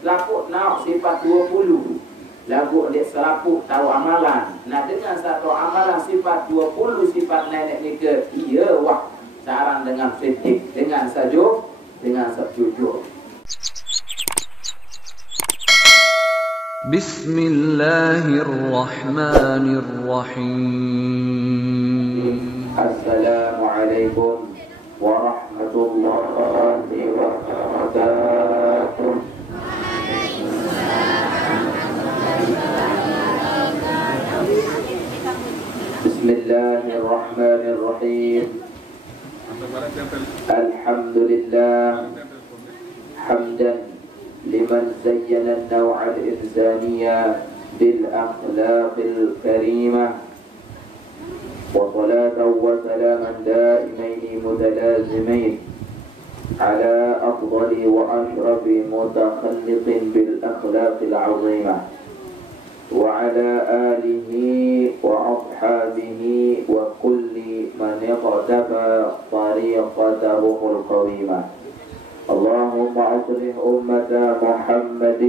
lapuk nak sifat 20. Lagu dia serapuk tahu amalan. Nah dengan satu amalan sifat 20 sifat nenek nika, iya wah saran dengan fitik, dengan sajur, dengan sejujur. Bismillahirrahmanirrahim. Assalamualaikum warahmatullahi wabarakatuh. Bismillahirrahmanirrahim. Alhamdulillah hamdan liman zayyana an-naw'a al-insaniyya bil akhlaqil karimah wa salatan wa salaman da'imain mutalazimain ala afdali wa ashrafi mutakhalliqin bil akhlaqil 'azimah وعلى آله وأصحابه وكل من اقتفى طريقتهم القويمة. اللهم أصلح أمة محمد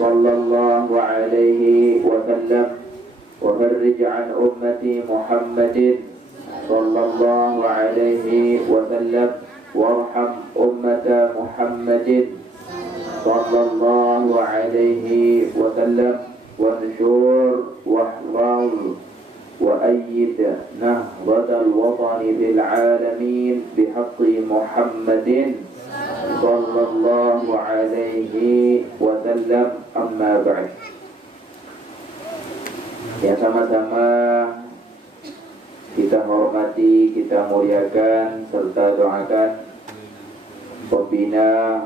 صلى الله عليه وسلم وفرج عن أمة محمد صلى الله عليه وسلم وارحم أمة محمد صلى الله عليه وسلم وانشر واحفظ وأيد نهضة الوطن في العالمين بحق محمد صلى الله عليه وسلم. أما بعد. Ya, sama-sama kita hormati, kita muliakan serta doakan pembina,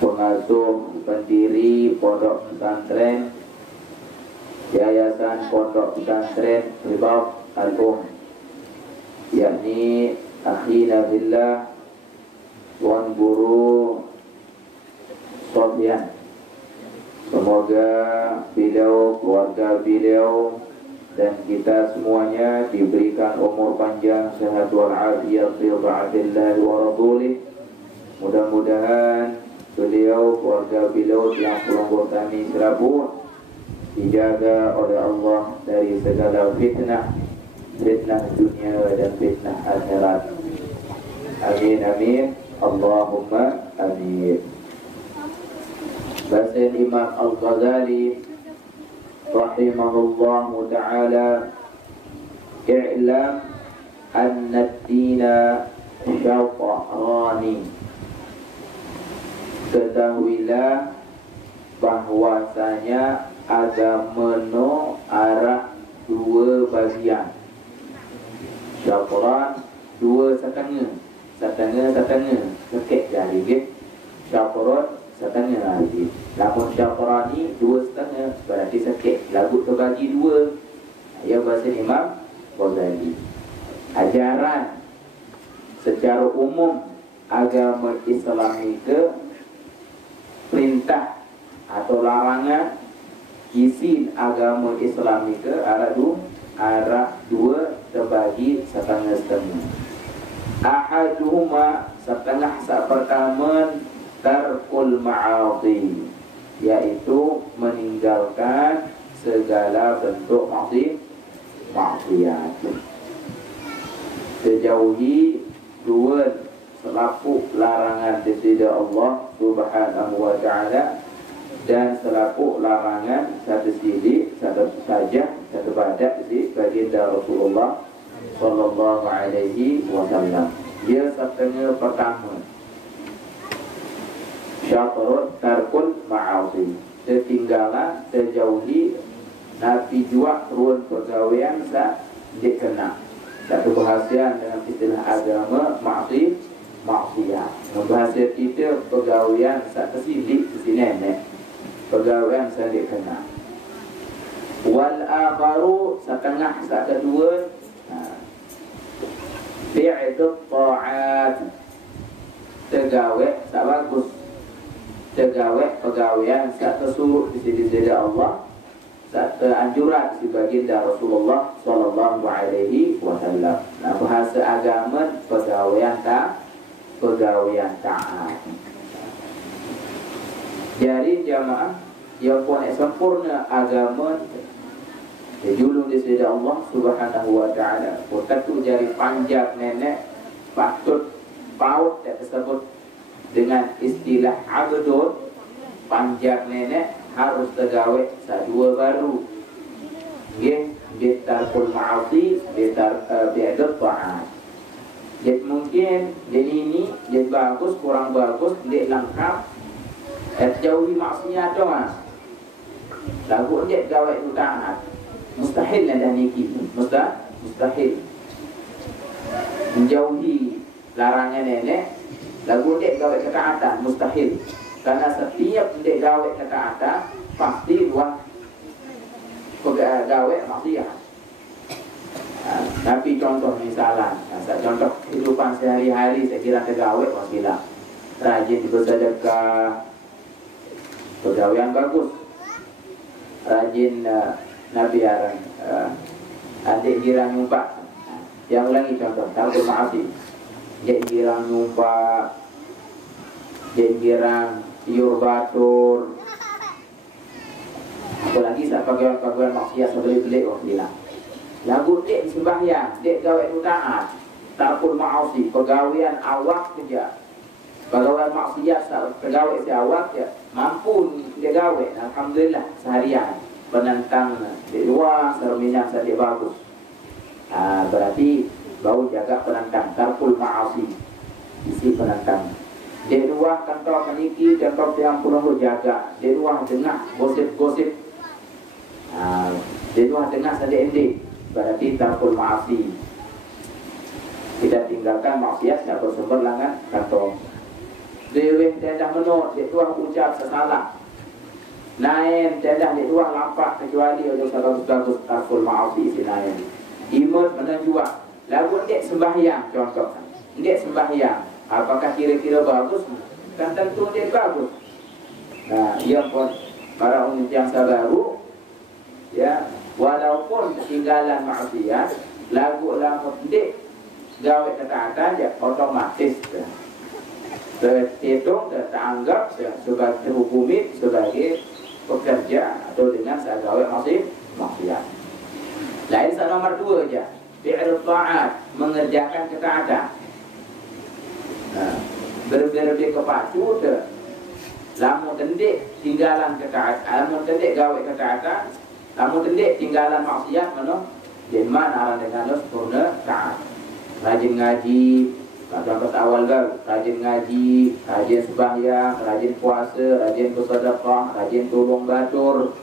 pengasuh, pendiri Pondok Pesantren Yayasan Pondok Pesantren Ribah Al-Um, yakni akhina billah Tuan Guru Sofyan. Semoga beliau, keluarga beliau dan kita semuanya diberikan umur panjang, sehat walafiat fi ta'atillah wa rasulih. Mudah-mudahan beliau, keluarga beliau yang pelonggor kami serabut dijaga oleh Allah dari segala fitnah, fitnah dunia dan fitnah akhirat. Amin amin Allahumma amin. Bahasa Imam Al-Ghazali rahimahullahu ta'ala, i'lam anna ad-dina syai'ani. Ketahuilah bahwasanya agama no arah dua bagian. Syafran dua setengah, sekek jari ke. Syafran setengah lagi. Lamun syafran ni dua setengah, berarti sekek. Lagu terbagi dua. Ya bahasa Imam Ghazali. Ajaran secara umum agama Islam itu perintah atau larangan isi agama Islam itu arah dua terbagi setengah-setengah. Ahaduhuma setengah pertama tarkul ma'asi, yaitu meninggalkan segala bentuk maksiat. Sejauhi dua selaku larangan dari Allah Subhanahu wa ta'ala dan selaku larangan satu sidi, satu saja, satu badak di baginda Rasulullah sallallahu alaihi wasallam. Ia setengah pertama. Syatrut tarkul ma'asi, tertinggalan, terjauhi nabi jua ruang pegawaian sa dikena. Satu bahasa dengan istilah agama maksiat. Membahasa kita pegawaian sa kesini nenek. Pegawaian sa dikena. Wal akharu setengah sa kedua fi'atu ta'at, tegawai sa bagus, tegawai pegawaian sa tersuruh di sini Allah, sa teranjuran si baginda Rasulullah sallallahu alaihi wasallam. Nah, bahasa agama pegawaian taat. Jadi jamaah yang pun sempurna agama julung di sisi Allah Subhanahu wa taala. Kita tu jari panjang nenek patut paut tersebut dengan istilah abdul panjang nenek harus tergawe sadua baru. Nggih, bitarkul ma'asi, bi'adat ta'at. Jadi mungkin jadi ini jadi bagus kurang bagus, dia lengkap. Jauhi maksiat doang. Lagu dia gawe itu taat. Mustahil ada niki, mustahil. Menjauhi larangan nenek, lagu dia gawe ketaatan, mustahil. Karena setiap dia gawe ketaatan pasti luar gawe maksiat. Tapi contoh misalnya, contoh kehidupan sehari-hari saya kira tergawe wasilah. Rajin bersedekah, pegawaian bagus. Rajin Nabi Aran adik girang nyumpak. Yang ulangi contoh takut maafi. Adik girang nyumpak, adik girang tiur batur. Apalagi saat pegawaian maksiat sebeli-beli bilang. Lagu dek sembahyang, dek gawe taat, takut maafi, pegawaian awak kerja. Pegawaian maksiat pegawai si awak ya mampu dia gawe. Alhamdulillah seharian penentang di luar serminyak saja bagus. Berarti bau jaga penentang tarkul ma'asi isi penentang. Di luar kantor meniki kantor yang perlu jaga. Di luar dengar gosip-gosip. Di luar dengar saja ende. Berarti tarkul ma'asi. Kita tinggalkan maksiat yang bersumber langan kantor. Dewe tidak menurut di luar ucap sesalah. Nain tidak di luar lampak kecuali ada bagus-bagus tarkul ma'asi isi nain. Imut menunjuk lagu dek sembahyang contoh. Dek sembahyang apakah kira-kira bagus? Kan tentu dek bagus. Nah, ia pun para umat yang sabaru ya walaupun ketinggalan maksiat lagu dek gawe ketaatan ya otomatis terhitung dan teranggap sebagai terhukumi sebagai pekerja atau dengan segala maksiat. Lain nomor 2 aja, fi'il ta'at, mengerjakan ketaatan. Berlebih kepacu tu, lamun tendik tinggalan ketaatan, lamun tendik gawe ketaatan, lamun tendik tinggalan maksiat mana? Jenman arah dengan sempurna taat. Rajin ngaji. Contoh awal baru, rajin ngaji, rajin sembahyang, rajin puasa, rajin bersedekah, rajin tolong batur.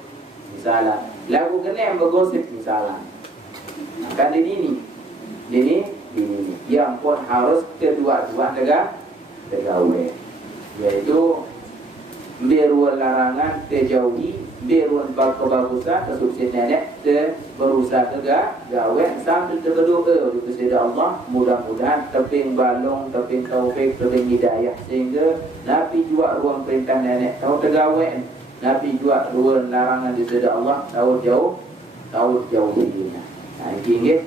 Misalnya, lagu kena bergosip misalnya. Kan ini. Yang pun harus kedua-dua tergawe. Yaitu beruang larangan terjauhi, beruang kebagusan kesuksesan nenek berusaha gawe sambil berdoa kepada Allah mudah-mudahan teping balong, teping taufik, teping hidayah sehingga Nabi juga ruang perintah nenek tahu tergawe, Nabi juga ruang larangan kepada Allah tahu jauh dirinya. Nah ini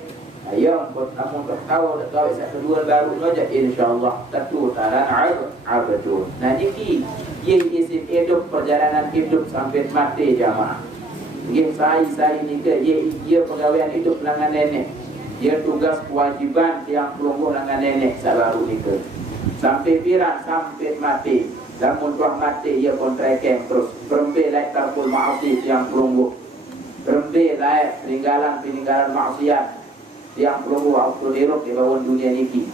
ayo buat namun tahu gawe kedua baru saja insyaallah tentu taran abadun. Nah ini isim hidup perjalanan hidup sampai mati jamaah. Nggih saya ni ke ia pegawaian hidup dengan nenek. Ia tugas kewajiban yang pelungguh dengan nenek sabaru ni ke. Sampai piran sampai mati. Lamun tuah mati ia kontrakeng terus berembe lai tarkul ma'asi yang pelungguh. Berembe lai peninggalan maksiat yang pelungguh waktu hidup di bawah dunia niki.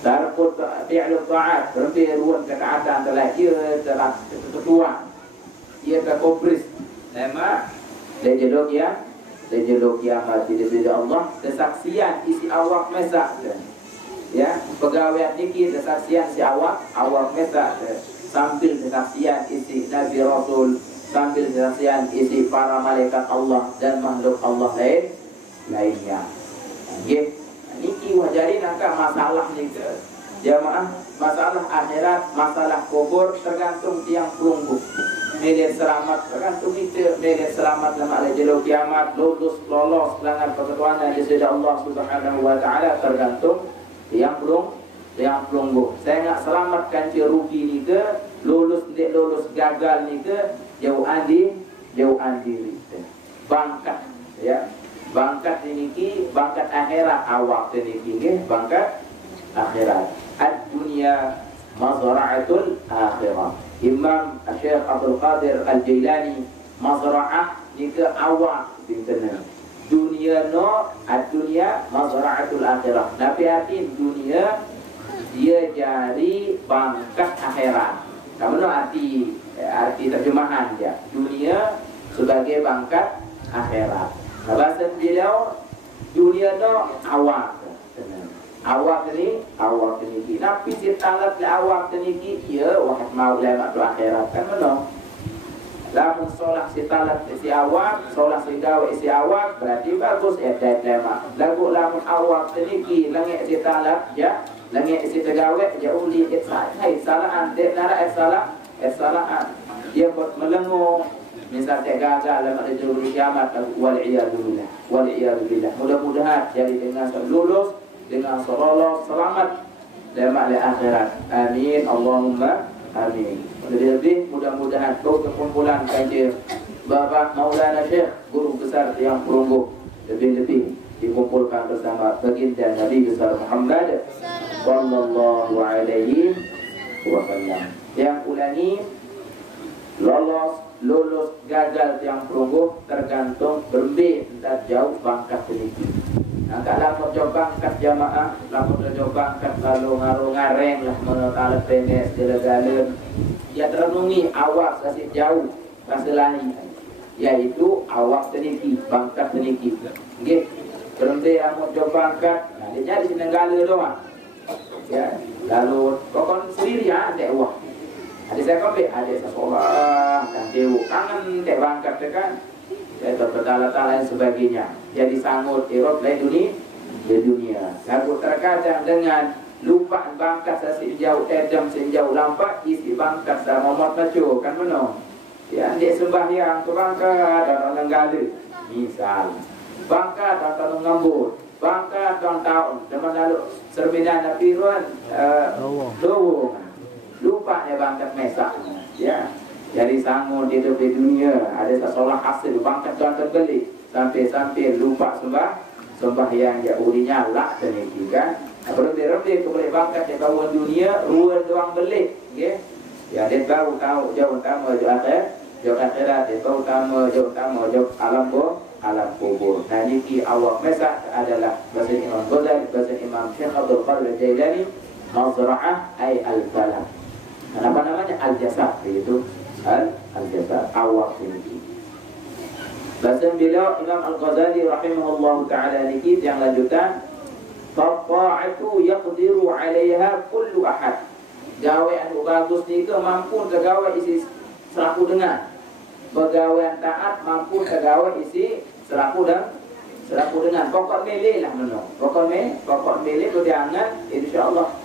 Tarkul fi'il ta'at berembe ruang ketaatan telah ia telah ketua. Ia terkobris. Nama Lejelok kiamat di sisi Allah kesaksian isi awak mesak ya pegawai niki kesaksian si awak mesak sambil kesaksian isi Nabi Rasul sambil kesaksian isi para malaikat Allah dan makhluk Allah lainnya. Nggih niki wajari nangka masalah niki jamaah masalah akhirat masalah kubur tergantung tiang pelungguh. Media selamat tergantung itu media selamat dalam al-jalur kiamat lolos dengan perketuaan di sisi Allah Subhanahu wa taala tergantung yang pelungguh. Saya nak selamatkan rugi ni ke lulus gagal ni ke jauhan diri. Bangkat ya. Bangkat ini ki bangkat akhirat awak ini ki bangkat akhirat. Ad-dunya mazra'atul akhirah. Imam Syekh Abdul Qadir Al-Jailani mazra'ah ni ke awak bintana. Dunia no ad-dunya mazra'atul akhirah. Tapi arti dunia dia jadi bangkat akhirat. Kamu no arti terjemahan dia. Dunia sebagai bangkat akhirat. Nah, bahasa beliau dunia no awak. Awak ni tapi si talat le awak ni ya wahat mau le mak akhirat kan no. Lamun solat si talat si awak, solat si gawe si awak berarti bagus edat le mak. Lamun awak ni langit si talat ya, langit si tegawe ya uli hai salaan de nara salaan. Dia buat melengung misal tak gagal dalam hari kiamat wal iyadu billah. Mudah-mudahan jadi dengan lulus dengan selamat dalam akhirat. Amin Allahumma amin. Lebih mudah-mudahan kumpulan kajian Bapak Maulana Syekh guru besar yang perunggu lebih dikumpulkan bersama baginda Nabi besar Muhammad sallallahu alaihi wasallam. Yang ulangi lulus gagal yang perunggu tergantung berbe dan jauh bangkat sedikit. Nah, kalau jauh bangkat jamaah, kalau jauh bangkat lalu ngarung-ngareng lah menolak penes segala-galanya. Ya terenungi awak kasih jauh kaselani, yaitu awak sedikit bangkat sedikit. Okey, berbe amat jauh bangkat, nah, dia jadi senegala doang. Ya, lalu kokon sendiri ya ada wah. Ada saya kopi, ada sekolah dan dewa kangen tak bangkat kan, saya bertala-tala dan sebagainya. Jadi sangut erot lain dunia. Lalu terkadang dengan lupa bangkat sejauh edam sejauh lampak isi bangkat sama momot macu kan mana? Ya, dia sembahyang ke bangkat dan orang gala. Misal bangkat atau ngambut, bangkat dan tahun zaman lalu serbidan apiruan dowo. Lupa dia bangkat mesak ya. Jadi sangun hidup di dunia ada sesolah hasil bangkat dan terbeli sampai lupa sembahyang ya ulinya lah sedikit kan. Berhenti ke boleh bangkat dia bawa dunia ruang doang beli ya. Ya dia tahu jauh utama jauh akhirat dia tahu jauh alam kubur. Nah ini awak mesak adalah bahasa Imam Ghazali, bahasa Imam Syekh Abdul Qadir Al-Jailani mazra'ah ay al-falah. Kenapa namanya al-jasad itu al-jasad awak ini. Bahasa beliau Imam Al-Ghazali rahimahullah taala niki yang lanjutan ta'atu yaqdiru 'alaiha kullu ahad. Gawe anu bagus ni ke mampu kegawe isi selaku dengan pegawaian taat mampu kegawe isi selaku dengan pokok milih lah menung. Pokok milih tu diangan insyaallah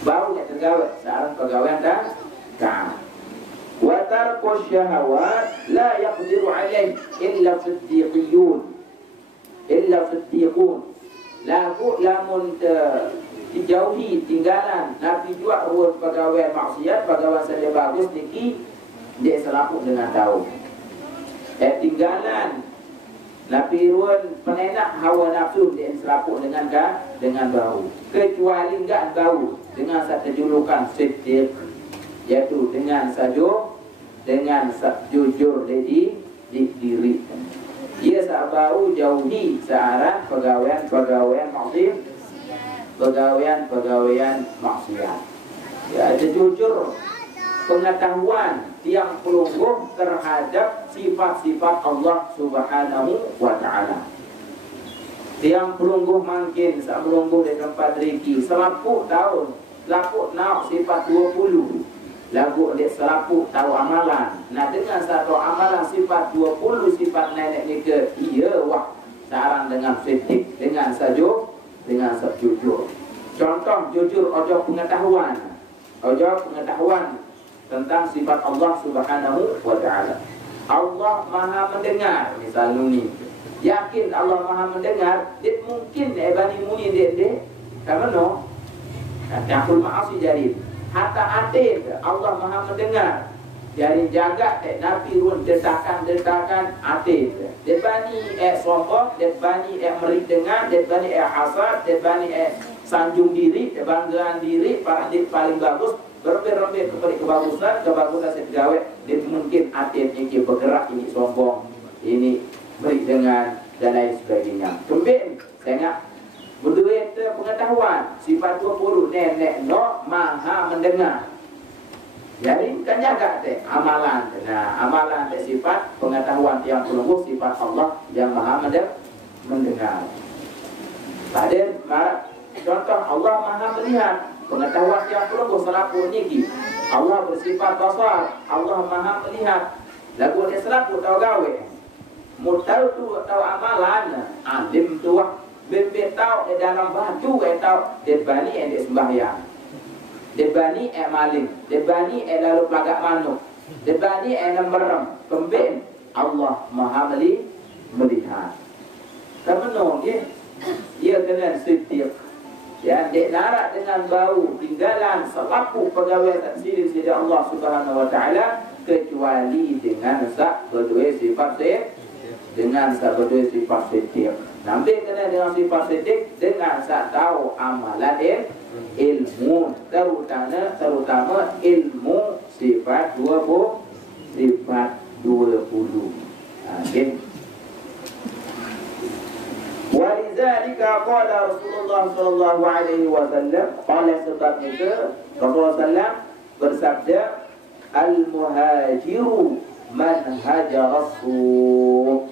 baru dia tergawe seorang pegawaian taat. Wa tarku syahawat la yaqdiru alaih illa siddiqun. Lamun dijauhi tinggalan Nabi juga ruang pegawaian maksiat, pegawaian saja bagus niki dia selaku dengan tahu. Tinggalan Nabi ruang penenak hawa nafsu dia selaku dengan bau. Kecuali enggak bau dengan satu julukan siddiq, yaitu dengan jujur di diri. Ia sabau jauhi searah pegawaian maksiat. Ya, ada jujur pengetahuan yang pelungguh terhadap sifat-sifat Allah Subhanahu wa taala. Yang pelungguh makin sak pelungguh di tempat riki selapuk tahun lapuk nak sifat 20 lagu dia selapuk tahu amalan. Nah dengan satu amalan sifat 20 sifat nenek ni ke iya wah sarang dengan siddiq dengan sejujur. Contoh jujur ojo pengetahuan tentang sifat Allah Subhanahu wa taala. Allah Maha mendengar misal ni. Yakin Allah Maha mendengar, dia mungkin bani muni dia kamu no. Takul maasi jadi. hatta atin Allah Maha mendengar. Jadi jaga Nabi run detakan atin. Debani sombong, debani merik dengar, debani hasad, debani sanjung diri, banggaan diri, paling bagus, berlebih-lebih kepada kebagusan segawe. Dia mungkin atin ini bergerak, ini sombong, ini merik dengar dan lain sebagainya. Kemudian saya berduit pengetahuan sifat 20 nenek no maha mendengar. Jadi kan jaga amalan. Nah, amalan sifat pengetahuan yang pelungguh sifat Allah yang maha mendengar. Pada contoh Allah maha melihat, pengetahuan yang pelungguh selaku niki. Allah bersifat basar, Allah maha melihat. Lagu dia selaku tahu gawe. Mutau tu tahu amalan, alim tu bebet tahu dalam batu tahu debani yang sembahyang. Debani maling, debani lalu pelagak manuk, debani merem, pembin. Allah maha melihat. Kamu ia dengan setiap ya dek narak dengan bau tinggalan selaku pegawai taksir sidi Allah Subhanahu wa taala kecuali dengan sak berdua sifat dengan sak berdua sifat setiap. Nanti kena dengan sifat setiap dengan sak tahu amalan ilmu terutama ilmu sifat 20 sifat 20. Okay. Walizalika qala Rasulullah sallallahu alaihi wasallam, qala sebab itu Rasulullah sallam bersabda, al-muhajiru man hajara as-suq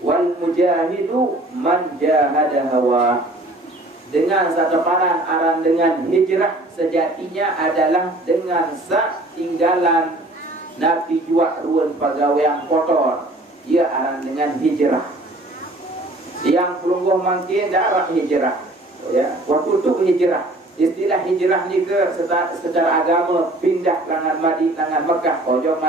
wal mujahidu man jahada hawa. Dengan satu parang aran dengan hijrah sejatinya adalah dengan sak tinggalan Nabi jua ruan pegawai yang kotor. Ia aran dengan hijrah. Yang pelungguh mungkin darah hijrah. Ya, waktu itu hijrah. Istilah hijrah ni ke secara agama pindah tangan Madinah, tangan Mekah, pojok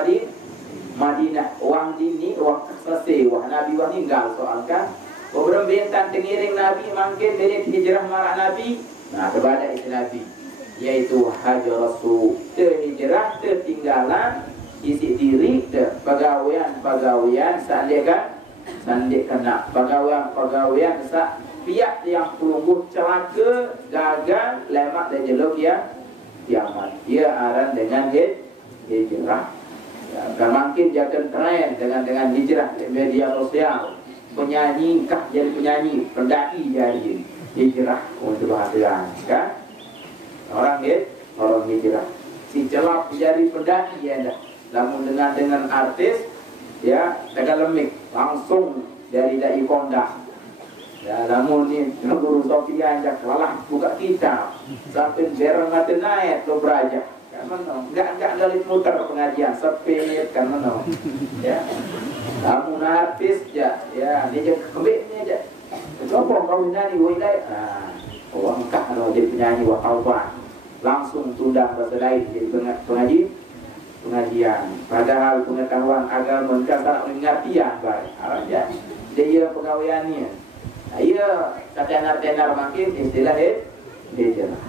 Madinah. Wang dini, wang selesai, wang Nabi wang tinggal soalkan. Beberapa bintan tengiring Nabi mungkin dari hijrah marah Nabi. Nah, kepada isi Nabi yaitu hajar rasul, terhijrah, tertinggalan isi diri, pegawaian sandik kena pegawaian sak pihak yang pelungguh celaka, gagal, lemak dan jeluk ya kiamat. Ia aran dengan hijrah. Ya, kan makin jaga tren dengan hijrah di media sosial. Penyanyi kah jadi penyanyi, pendaki jadi hijrah untuk bahagian kan? Orang hijrah. Si celap jadi pendaki ya dah. Namun dengan artis ya tegal lemik langsung dari dai kondak. Ya namun ni guru Sofia yang kalah buka kitab sampai berang mata naik lo beraja. Kan mana? Enggak dari muter pengajian sepit kan mana? Ya. Namun artis ya dia kembali aja. Coba kau nyanyi woi orang kah kalau dia penyanyi wakauan langsung tunda bahasa lain jadi pengajian. Padahal pengetahuan agama mereka pengertian baik. Aja dia pegawaiannya. Ia tenar makin istilah hijrah.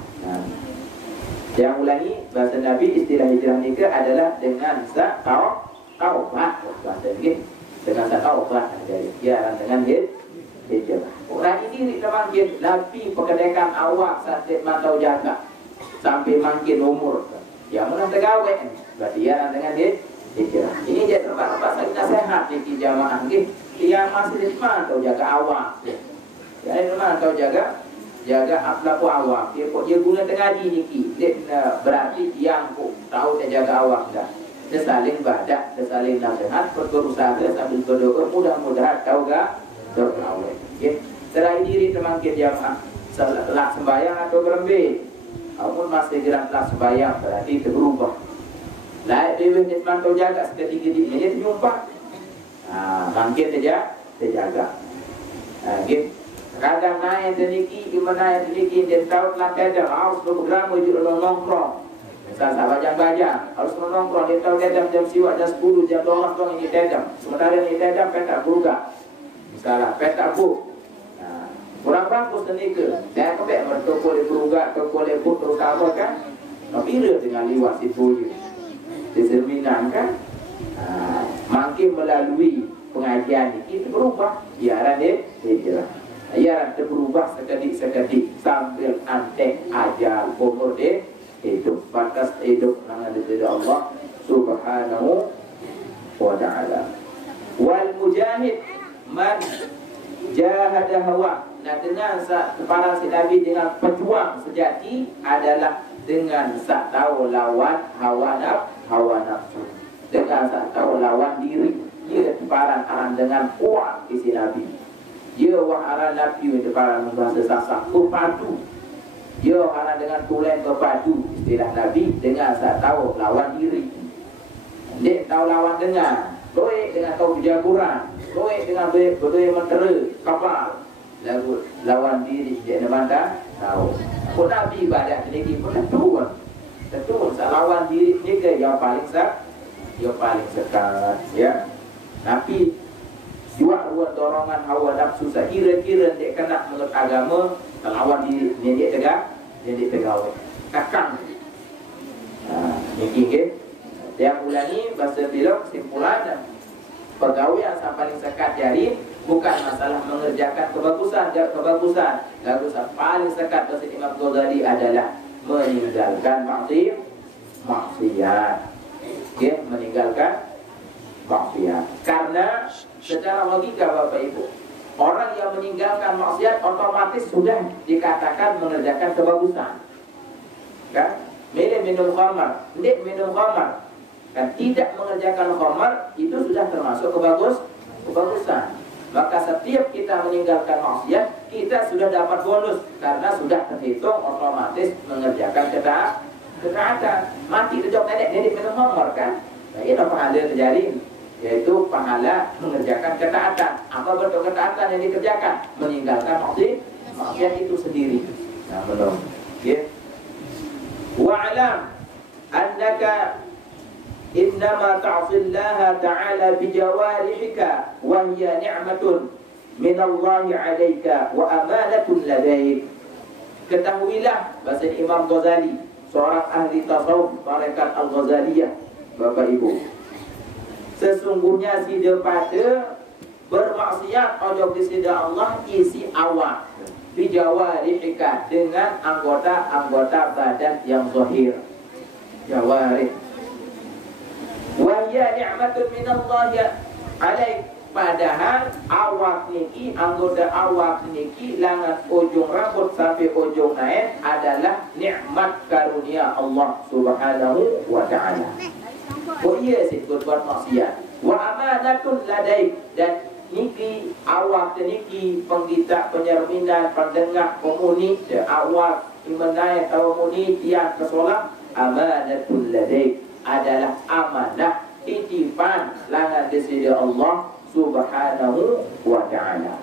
Yang ulangi bahasa Nabi istilah hijrah ni adalah dengan taubat bahasa ini dengan taubat jadi dia dengan hijrah. Orang ini makin Nabi pekerjakan awak saat mantau jaga sampai makin umur. Yang mana tegawai berarti dia dengan hijrah. Ini jadi terbatas lagi nasihat di jamaah ni. Dia masih di mantau jaga awak. Jadi mantau jaga akhlak awak. Dia guna ngaji niki. Dia berarti yang tahu dia jaga awak dah. Dia saling badak, dia saling nasihat, berusaha sambil berdoa mudah-mudahan tahu gak terkawal. Okay. Selain diri teman jamaah setelah sembahyang atau berembik. Namun masih gerak telah sembahyang berarti itu berubah. Lain dewi teman kau jaga seketika dia nyumpah. Bangkit saja, dia jaga. Gitu. Kadang naik sedikit, gimana sedikit, dia tahu telah kadang harus bergerak menuju nongkrong. Misal bajang-bajang, harus menongkrong, dia tahu kadang jam siwak, jam 10, jam 12 ini kadang. Sementara ini kadang petak buka. Misalnya petak buk. Kurang bagus sedikit. Saya kebek bertoko di berugak, toko leput terutama kan. Bila dengan liwat situ je diseminang kan, makin melalui pengajian ni kita berubah. Iaran dia hijrah. Iaran terberubah sekedik-sekedik sambil antek ajal umur dia hidup. Batas hidup dengan diri Allah Subhanahu wa ta'ala. Wal mujahid man jahada hawa. Dan dengan para si Nabi dengan pejuang sejati adalah dengan sak tahu lawan hawa nafsu. Dengan sak tahu lawan diri. Ia teparan aran dengan kuat isi Nabi. Ia aran Nabi yang teparan bahasa sasak berpadu. Ia aran dengan tulen berpadu istilah Nabi dengan sak tahu lawan diri. Dia tahu lawan dengan doik dengan tahu berjaguran, doik dengan doik mentera kapal. Lagu lawan diri dia namanya tahu. Pun Nabi ibadat lagi pun tentu lawan diri ni ke yang paling sekat ya. Tapi juga buat dorongan hawa nafsu kira-kira dia kena menurut agama lawan diri ni dia tegak kakang. Ini ke yang ulangi bahasa bilang kesimpulan pegawai yang paling sekat jari bukan masalah mengerjakan kebagusan. Kebagusan paling sekat bahasa Imam Ghazali adalah meninggalkan maksiat. Okay, meninggalkan maksiat. Karena secara logika Bapak Ibu, orang yang meninggalkan maksiat otomatis sudah dikatakan mengerjakan kebagusan. Kan? Minum khamar, tidak minum khamar. Kan tidak mengerjakan khamar itu sudah termasuk kebagusan. Maka setiap kita meninggalkan maksiat, kita sudah dapat bonus karena sudah terhitung otomatis mengerjakan ketaatan. Mati terjok nenek minum khamar kan? Nah, ini pahala terjadi, yaitu pahala mengerjakan ketaatan. Apa bentuk ketaatan yang dikerjakan? Meninggalkan maksiat itu sendiri. Nah, belum. Ya. Wa'alam annaka innama ta'sillaha ta'ala bijawarihika wa hiya ni'matun minallahi 'alaika wa amanatun ladaik. Ketahuilah bahasa Imam Ghazali, seorang ahli tasawuf tarekat Al-Ghazaliyah, Bapak Ibu, sesungguhnya sida pada bermaksiat ojo disida Allah isi awak bijawarihika dengan anggota-anggota badan yang zahir. Jawarih wa hiya ni'matun minallahi 'alaik. Padahal awak niki, anggota awak niki langat ujung rambut sampai ujung naik adalah nikmat karunia Allah Subhanahu wa ta'ala. Oh iya sih buat maksiat. Wa amanatun ladaik, dan niki awak niki penggita penyerminan pendengar komuni awak imanai komuni tiang kesolat. Amanatul ladaik adalah amanah titipan langan disini Allah Subhanahu wa ta'ala.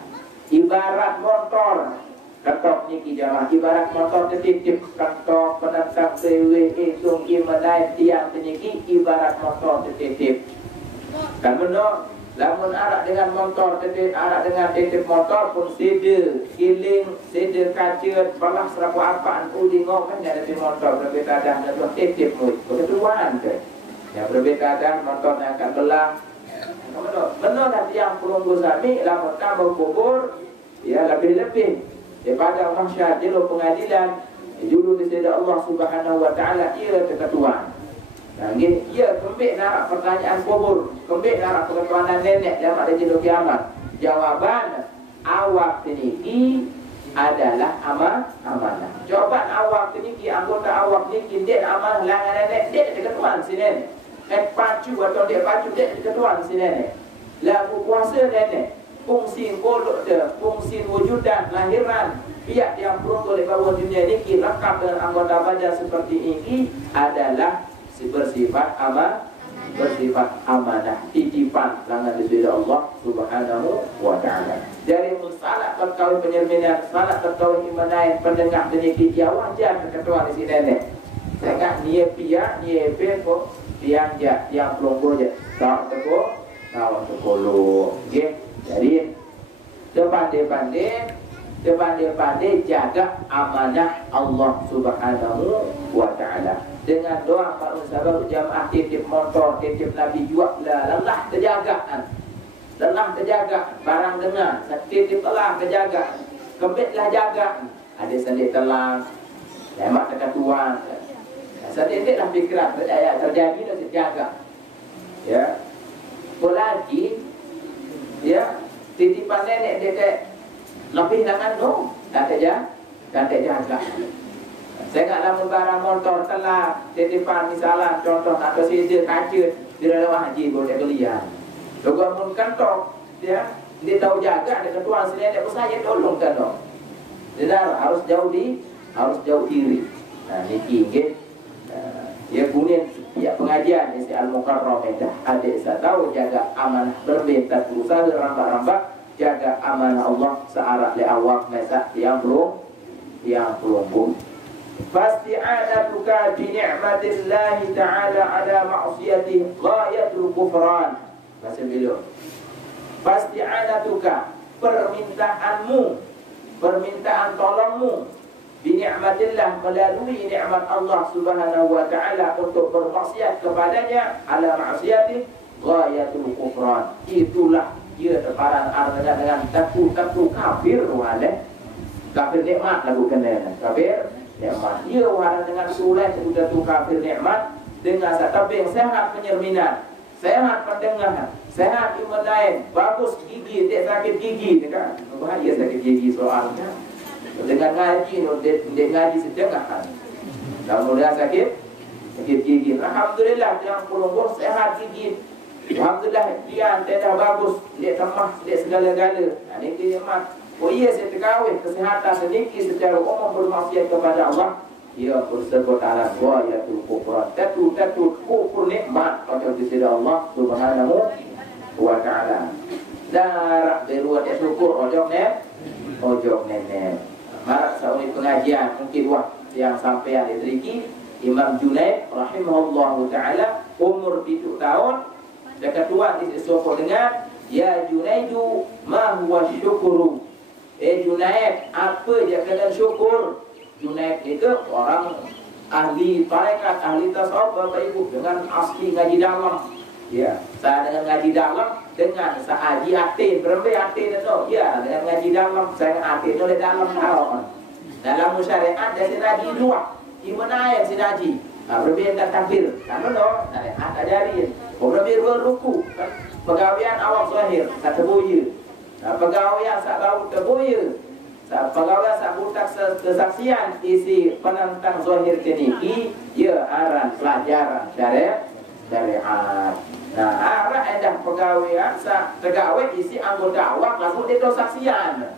Ibarat motor ketok niki jamaah, ibarat motor ketitip ketok penentang dewe hitung imanai tiang niki ibarat motor ketitip. Kan benar, lamun arak dengan motor tetip, arak dengan titip motor pun sede kiling, sede kacut, balah serapu apaan ulingo kan ada di motor berbeda dah dan titip mui kebetulan ke. Yang berbeda dah motor yang akan belah. Benar nanti yang perunggu sami lamun tambah kubur ya lebih-lebih daripada mahsyar di pengadilan julu di sisi Allah Subhanahu wa ta'ala ia keketuaan. Nah, gini, ia kembik narak pertanyaan kubur, kembik narak keketuanan nenek dan ada jilul kiamat. Jawaban awak niki adalah amanah. Jawaban awak niki, anggota awak niki dia amanah langan nenek, dia keketuaan si nenek. Pacu atau dia pacu dia keketuaan si nenek. Lagu kuasa nenek, fungsi kodok dia, fungsi wujudan, lahiran, pihak yang perlu oleh bawah dunia niki lengkap dengan anggota badan seperti ini adalah bersifat amanah titipan langan dari Allah Subhanahu wa ta'ala. Dari salat terkawin penyerminan, salat terkawin imanai pendengar sedikit ya wajar keketuaan di sini nenek. Saya niye pia niye peko tiang ja tiang pelonggo je tak teko kawan tekolo. Okey, jadi depan-depan Pandai-pandai jaga amanah Allah Subhanahu wa ta'ala. Dengan doa para sahabat jamaah titip motor, titip Nabi jual lelah terjaga. Lelah terjaga barang dengar, titip telah terjaga. Kembitlah jaga. Ada sendik telang, lemak dekat tuan. Sedikitlah fikiran terjadi dan terjaga. Ya. Apalagi ya, titipan nenek dekat lebih dengan kata jaga. Saya tak lama barang motor telah titipan misalnya contoh atau sisi kaca di dalam haji boleh kelian. Juga mun kantor ya, dia tahu jaga ada ketua sini ada saya tolong kan dong. Dia harus jauh diri. Nah, niki nggih. Ya kemudian ya pengajian isi Al-Mukarram itu adik saya tahu jaga amanah berbeda berusaha rambak-rambak jaga amanah Allah searah li awak masa yang belum fasti'anatuka bi ni'matillahi ta'ala ala ma'siyati ghayatul kufran. Bahasa beliau fasti'anatuka permintaan tolongmu bi ni'matillah melalui nikmat Allah Subhanahu wa ta'ala untuk bermaksiat kepadanya ala ma'siyati ghayatul kufran. Itulah dia terparang artinya dengan takut kafir wala kafir nikmat lagu kena kafir nikmat dia wala dengan sulah sudah tu kafir nikmat dengan satabing sehat penyerminan sehat pendengaran sehat iman lain bagus gigi tak sakit gigi kan bahaya sakit gigi soalnya dengan ngaji dia ngaji sedengah kalau dia sakit gigi alhamdulillah yang pulung sehat gigi. Alhamdulillah dia tidak bagus, dia temah, dia segala-gala. Nah, ini nikmat. Oh iya saya terkawin kesehatan sedikit secara umum bermaksiat kepada Allah. Ia bersebut ala ghayatul kufran. Tatu kufur nikmat pada sisi Allah Subhanahu wa ta'ala. Darak beruat syukur ojok nenek. Marak sauni pengajian mungkin yang sampai ada deriki Imam Junaid rahimahullahu taala umur 7 tahun. Dekat tuan di sopo dengan ya Junaidu ma huwa syukuru. Junaid apa dia kena syukur? Junaid itu orang ahli tarekat, ahli tasawuf Bapak Ibu dengan asli ngaji dalam. Ya, saya dengan ngaji dalam dengan saaji atin, berembe atin itu. Ya, dengan ngaji dalam saya atin itu dalam tahu. Dalam syariat ada sinaji dua. Di mana yang sinaji? Berbeda takbir. Kan no, ada ajarin. Berbeda berruku. Pegawaian awak zahir, tak terbuya. Pegawaian sak bau terbuya. Pegawaian sak butak kesaksian isi penentang zahir keniki, ya aran pelajaran syariat. Nah, arah edah pegawaian sak tegawai isi anggota awak lalu itu saksian.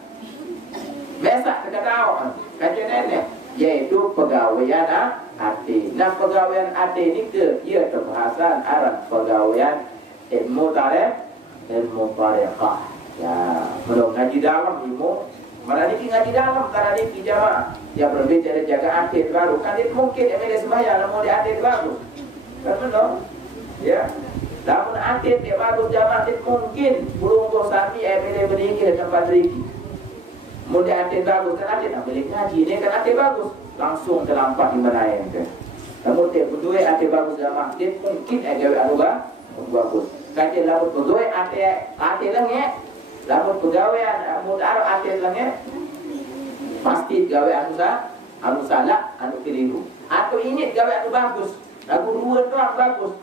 Mesak terketawa. Kajian nenek yaitu pegawaian hati. Nah, pegawaian hati ini ke ia terbahasan aran pegawaian ilmu tariqah. Ya, belum ngaji dalam ilmu. Mana ni ngaji dalam karena ni jamaah yang berbeda jaga hati baru. Kan itu mungkin yang ada sembahyang namun di hati baru. Kan betul? Ya. Namun hati dia baru jamaah itu mungkin belum sami yang berdiri di tempat riki. Mudi hati bagus kan hati tak boleh ngaji ni kan hati bagus langsung terlampak di mana yang ke. Namun dia berdua hati bagus jamaah dia mungkin agak bagus. Kaji lamun pegawai hati lengek, lamun pegawai mudar hati lengek, pasti gawe anu salah, anu keliru. Atau ini gawe anu bagus, lagu dua doang bagus,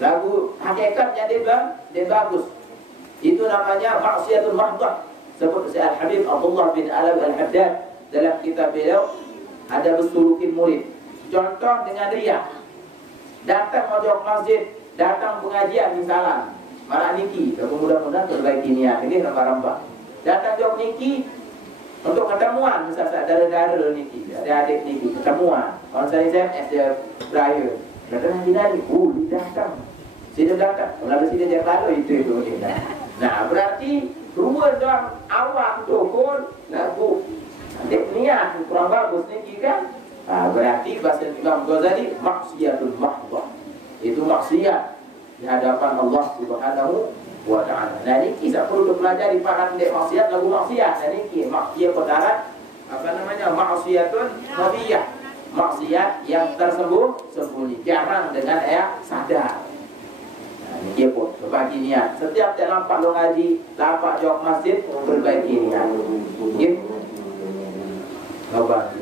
lagu hakikatnya dia bagus. Itu namanya maksiatul mahdhah. Sebut Syekh Habib Abdullah bin Alam Al-Haddad dalam kitab beliau ada besulukin murid. Contoh dengan riya. Datang ojok masjid, datang pengajian misalnya malah niki, mudah-mudahan perbaiki niat ini rambah-rambah. Datang jok niki untuk ketemuan, misalnya saudara-saudara niki, adik-adik niki ketemuan. Kalau saya SMS dia berakhir, datang haji datang, sini datang, lalu sini dia lalu itu dia. Nah berarti dua dalam awak tukun lagu niat kurang bagus niki kan? Berarti bahasa Imam Ghazali maksiatul mahdhah. Itu maksiat di hadapan Allah Subhanahu wa ta'ala. Nah niki sak perlu dipelajari pakat ndek maksiat lagu maksiat. Nah niki maksiat kodarat apa namanya? Maksiatun khabiyah. Maksiat yang tersembunyi, jarang dengan sadar. Nah niki pun berbagi niat. Setiap tak nampak lo ngaji, nampak jawab masjid, berbagi niat. Nggih. Berbagi.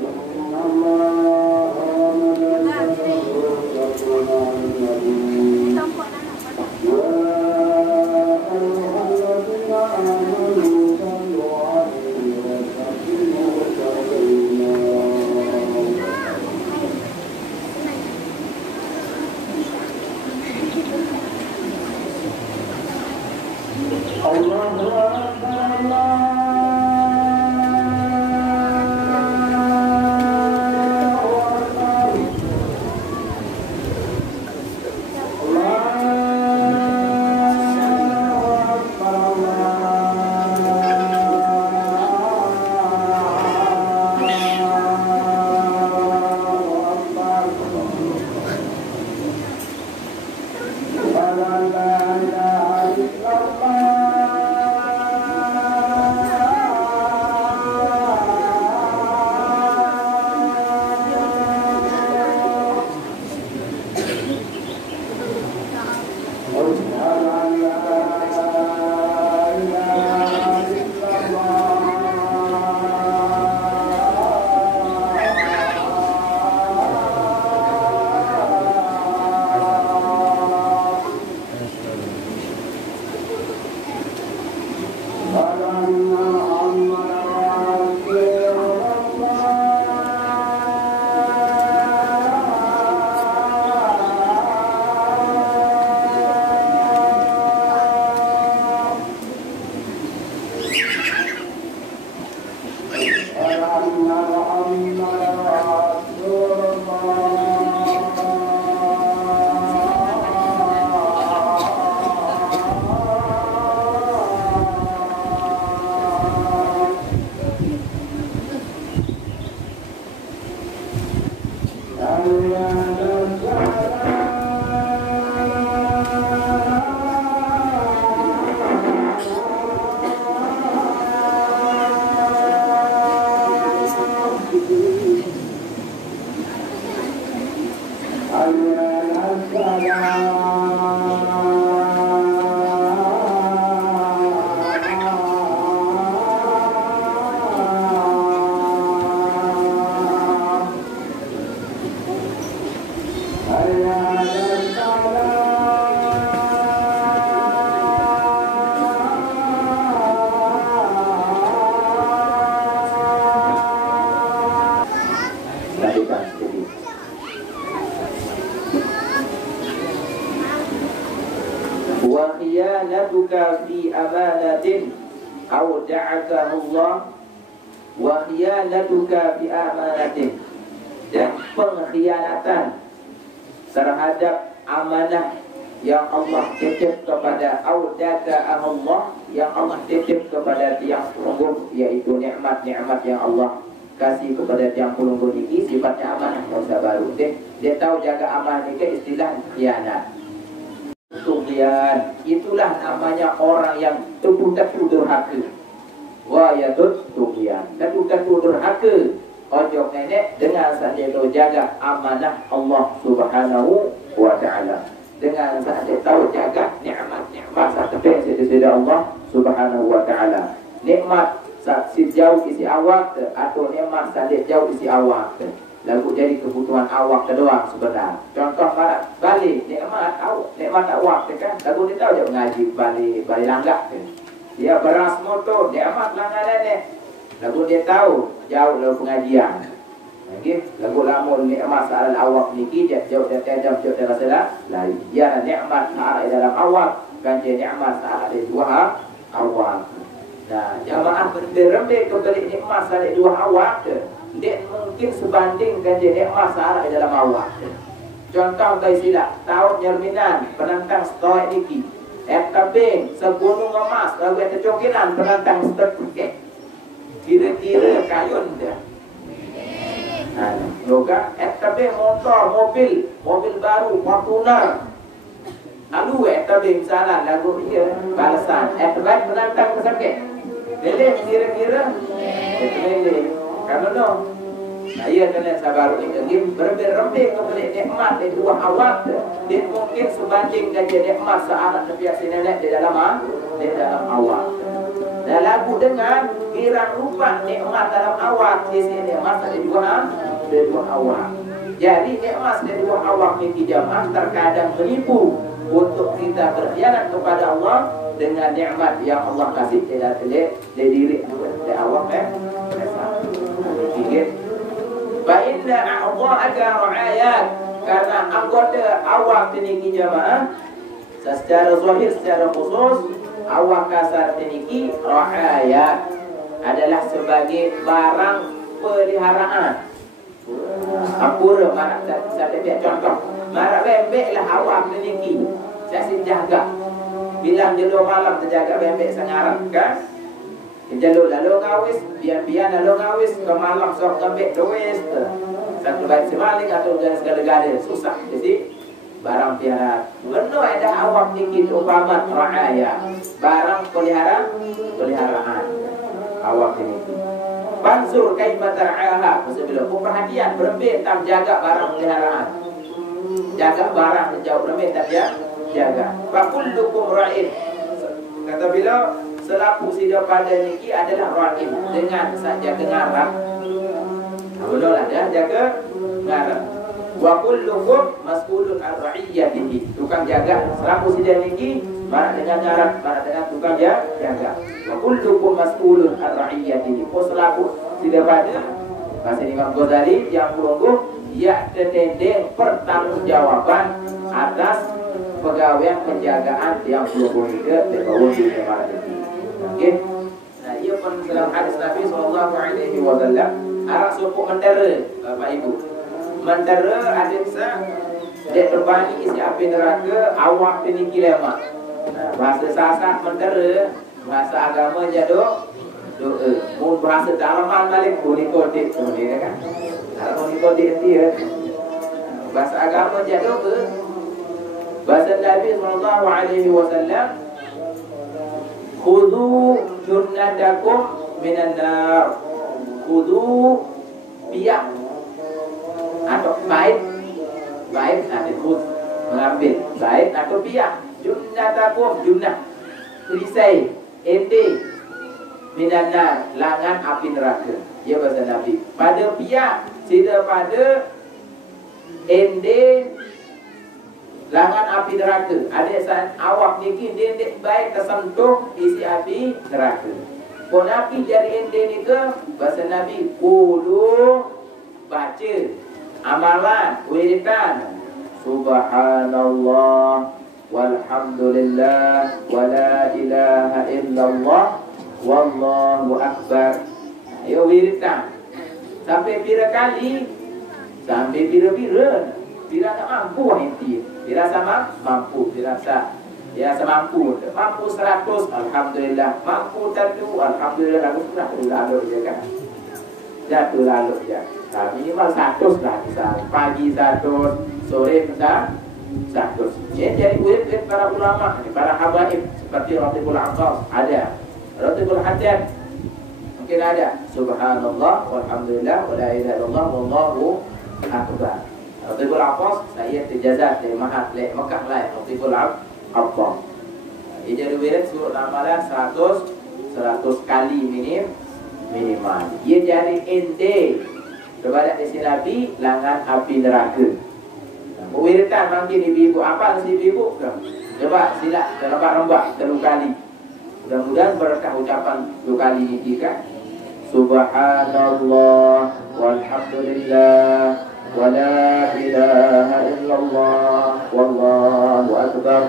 Wa khiyanatuka fi amanatin awda'aka Allah wa khiyanatuka fi amanatin, dan pengkhianatan terhadap amanah yang Allah titip kepada awdaka Allah, yang Allah titip kepada tiang pelunggung, yaitu nikmat-nikmat yang Allah kasih kepada tiang pelunggung ini sifatnya amanah, masa baru dia tahu jaga amanah ini, istilah khianat. Tughyan, itulah namanya orang yang betul-betul durhaka. Wa yatut tughyan, betul-betul durhaka. Ojo nenek dengan saja lo jaga amanah Allah Subhanahu wa taala, dengan saja tahu jaga nikmat-nikmat satu sisi Allah Subhanahu wa taala. Nikmat si jauh isi awak atau nikmat saja jauh isi awak, lagu jadi kebutuhan awak doang sebenarnya. Contoh balik nikmat awak kan, lagu dia tahu je mengaji balik langgak kan. Dia beras motor nikmat langgak nenek, lagu dia tahu jauh dari pengajian. Okey, lagu lamun nikmat soal awak niki jauh dari tajam jauh dari rasa lain. Ya nikmat ada dalam awak kan, dia nikmat ada dua awak. Nah, jamaah berderembe kembali nikmat ada dua awak. Dia mungkin sebanding dengan jenis masalah di dalam awak. Contoh guys, sila tahun nyerminan penantang stoik niki kabing segunung emas, lalu ada cokinan penantang setek kira-kira kayun dia. Nah, yoga kabing motor, mobil baru, Fortuner Alu tabing salah lagu dia balasan. Terbaik menantang pesakit. Boleh kira-kira. Boleh. Kalau no. Saya kena sabar ini berlebih kepada nikmat di dua awak. Dia mungkin sebanding gaji nikmat seanak nebiak sinenek di dalam awak. Dan lagu dengan kira rupa nikmat dalam awak di sini masa di dua awak. Jadi nikmat di dua awak ini jamaah terkadang menipu untuk kita berkhianat kepada Allah dengan nikmat yang Allah kasih di diri di awak Fikir. Fa inna a'dha'aka ra'ayat, karena anggota awak ini jamaah secara zahir secara khusus awak kasar ini ra'ayat adalah sebagai barang peliharaan. Apura marak saya lihat contoh. Marak bebek lah awak ini. Saya jaga. Bilang jelo malam terjaga bebek sangaran kan? Jalur lalu ngawis, biar lalu ngawis ke malam sok ngebek does. Satu baik semaling atau dan segala-gala susah. Jadi barang piara. Benar ada awak dikit umpama ra'aya. Barang peliharaan. Awak ini. Banzur kaifa tar'aha. Maksudnya perhatian berlebih tentang jaga barang peliharaan. Jaga barang jauh berlebih tentang jaga. Fa kullukum ra'in. Kata bila selaku sida pada niki adalah ra'in dengan saja dengaran. Betul lah dia jaga dengaran. Wa kullukum mas'ulun an ra'iyyatihi. Tukang jaga selaku sida niki mana dengan dengaran, mana dengan tukang jaga. Wa kullukum mas'ulun an ra'iyyatihi. Selaku sida pada bahasa Imam Ghazali yang berungguh ya tetendeng pertanggungjawaban atas pegawai penjagaan yang berungguh ke bawah dunia ini. Okay. Nah, ia pun dalam hadis Nabi SAW arah suku mendera, Bapak Ibu. Mendera ada dia terbani isi api neraka awak peniki lemak. Nah, bahasa sasat mendera, bahasa agama jaduk doa. Mun bahasa dalaman balik unikodik kan. Kalau unikodik dia bahasa agama jaduk bahasa Nabi SAW Khudu junnatakum minan nar. Khudu piak atau baik nanti khud mengambil baik atau piak. Junnatakum junnah perisai ente minan nar langan api neraka. Ya bahasa Nabi. Pada piak sida pada ente langan api neraka. Ada saat awak niki dia baik tersentuh isi api neraka. Pun api dari ende ni ke bahasa Nabi kudu baca amalan wiridan subhanallah walhamdulillah wala ilaha illallah wallahu akbar. Ayo wiridan sampai pira kali, sampai pira-pira. Bila tak mampu inti, bila sama mampu, bila tak ya semampu, mampu 100, alhamdulillah, mampu 1, alhamdulillah, aku sudah lalu je kan, jatuh lalu je. Nah, minimal 100 lah misal, pagi 100, sore misal 100. Jadi urid para ulama, para habaib seperti Ratibul Aqas ada, Ratibul Hajjat mungkin ada, subhanallah, walhamdulillah, wala ilaha illallah, wallahu akbar. Ratibul Aqas saya terjazat dari Mahat le Mekah lain Ratibul Aqas. Ia jadi wirid surah amalan 100 kali minimal. Ia jadi ente kepada isi Nabi langan api neraka. Wiridan mungkin ibu-ibu apa si ibu? Coba sila rembak 3 kali. Mudah-mudahan berkah ucapan 2 kali ini jika subhanallah walhamdulillah ولا إله إلا الله والله أكبر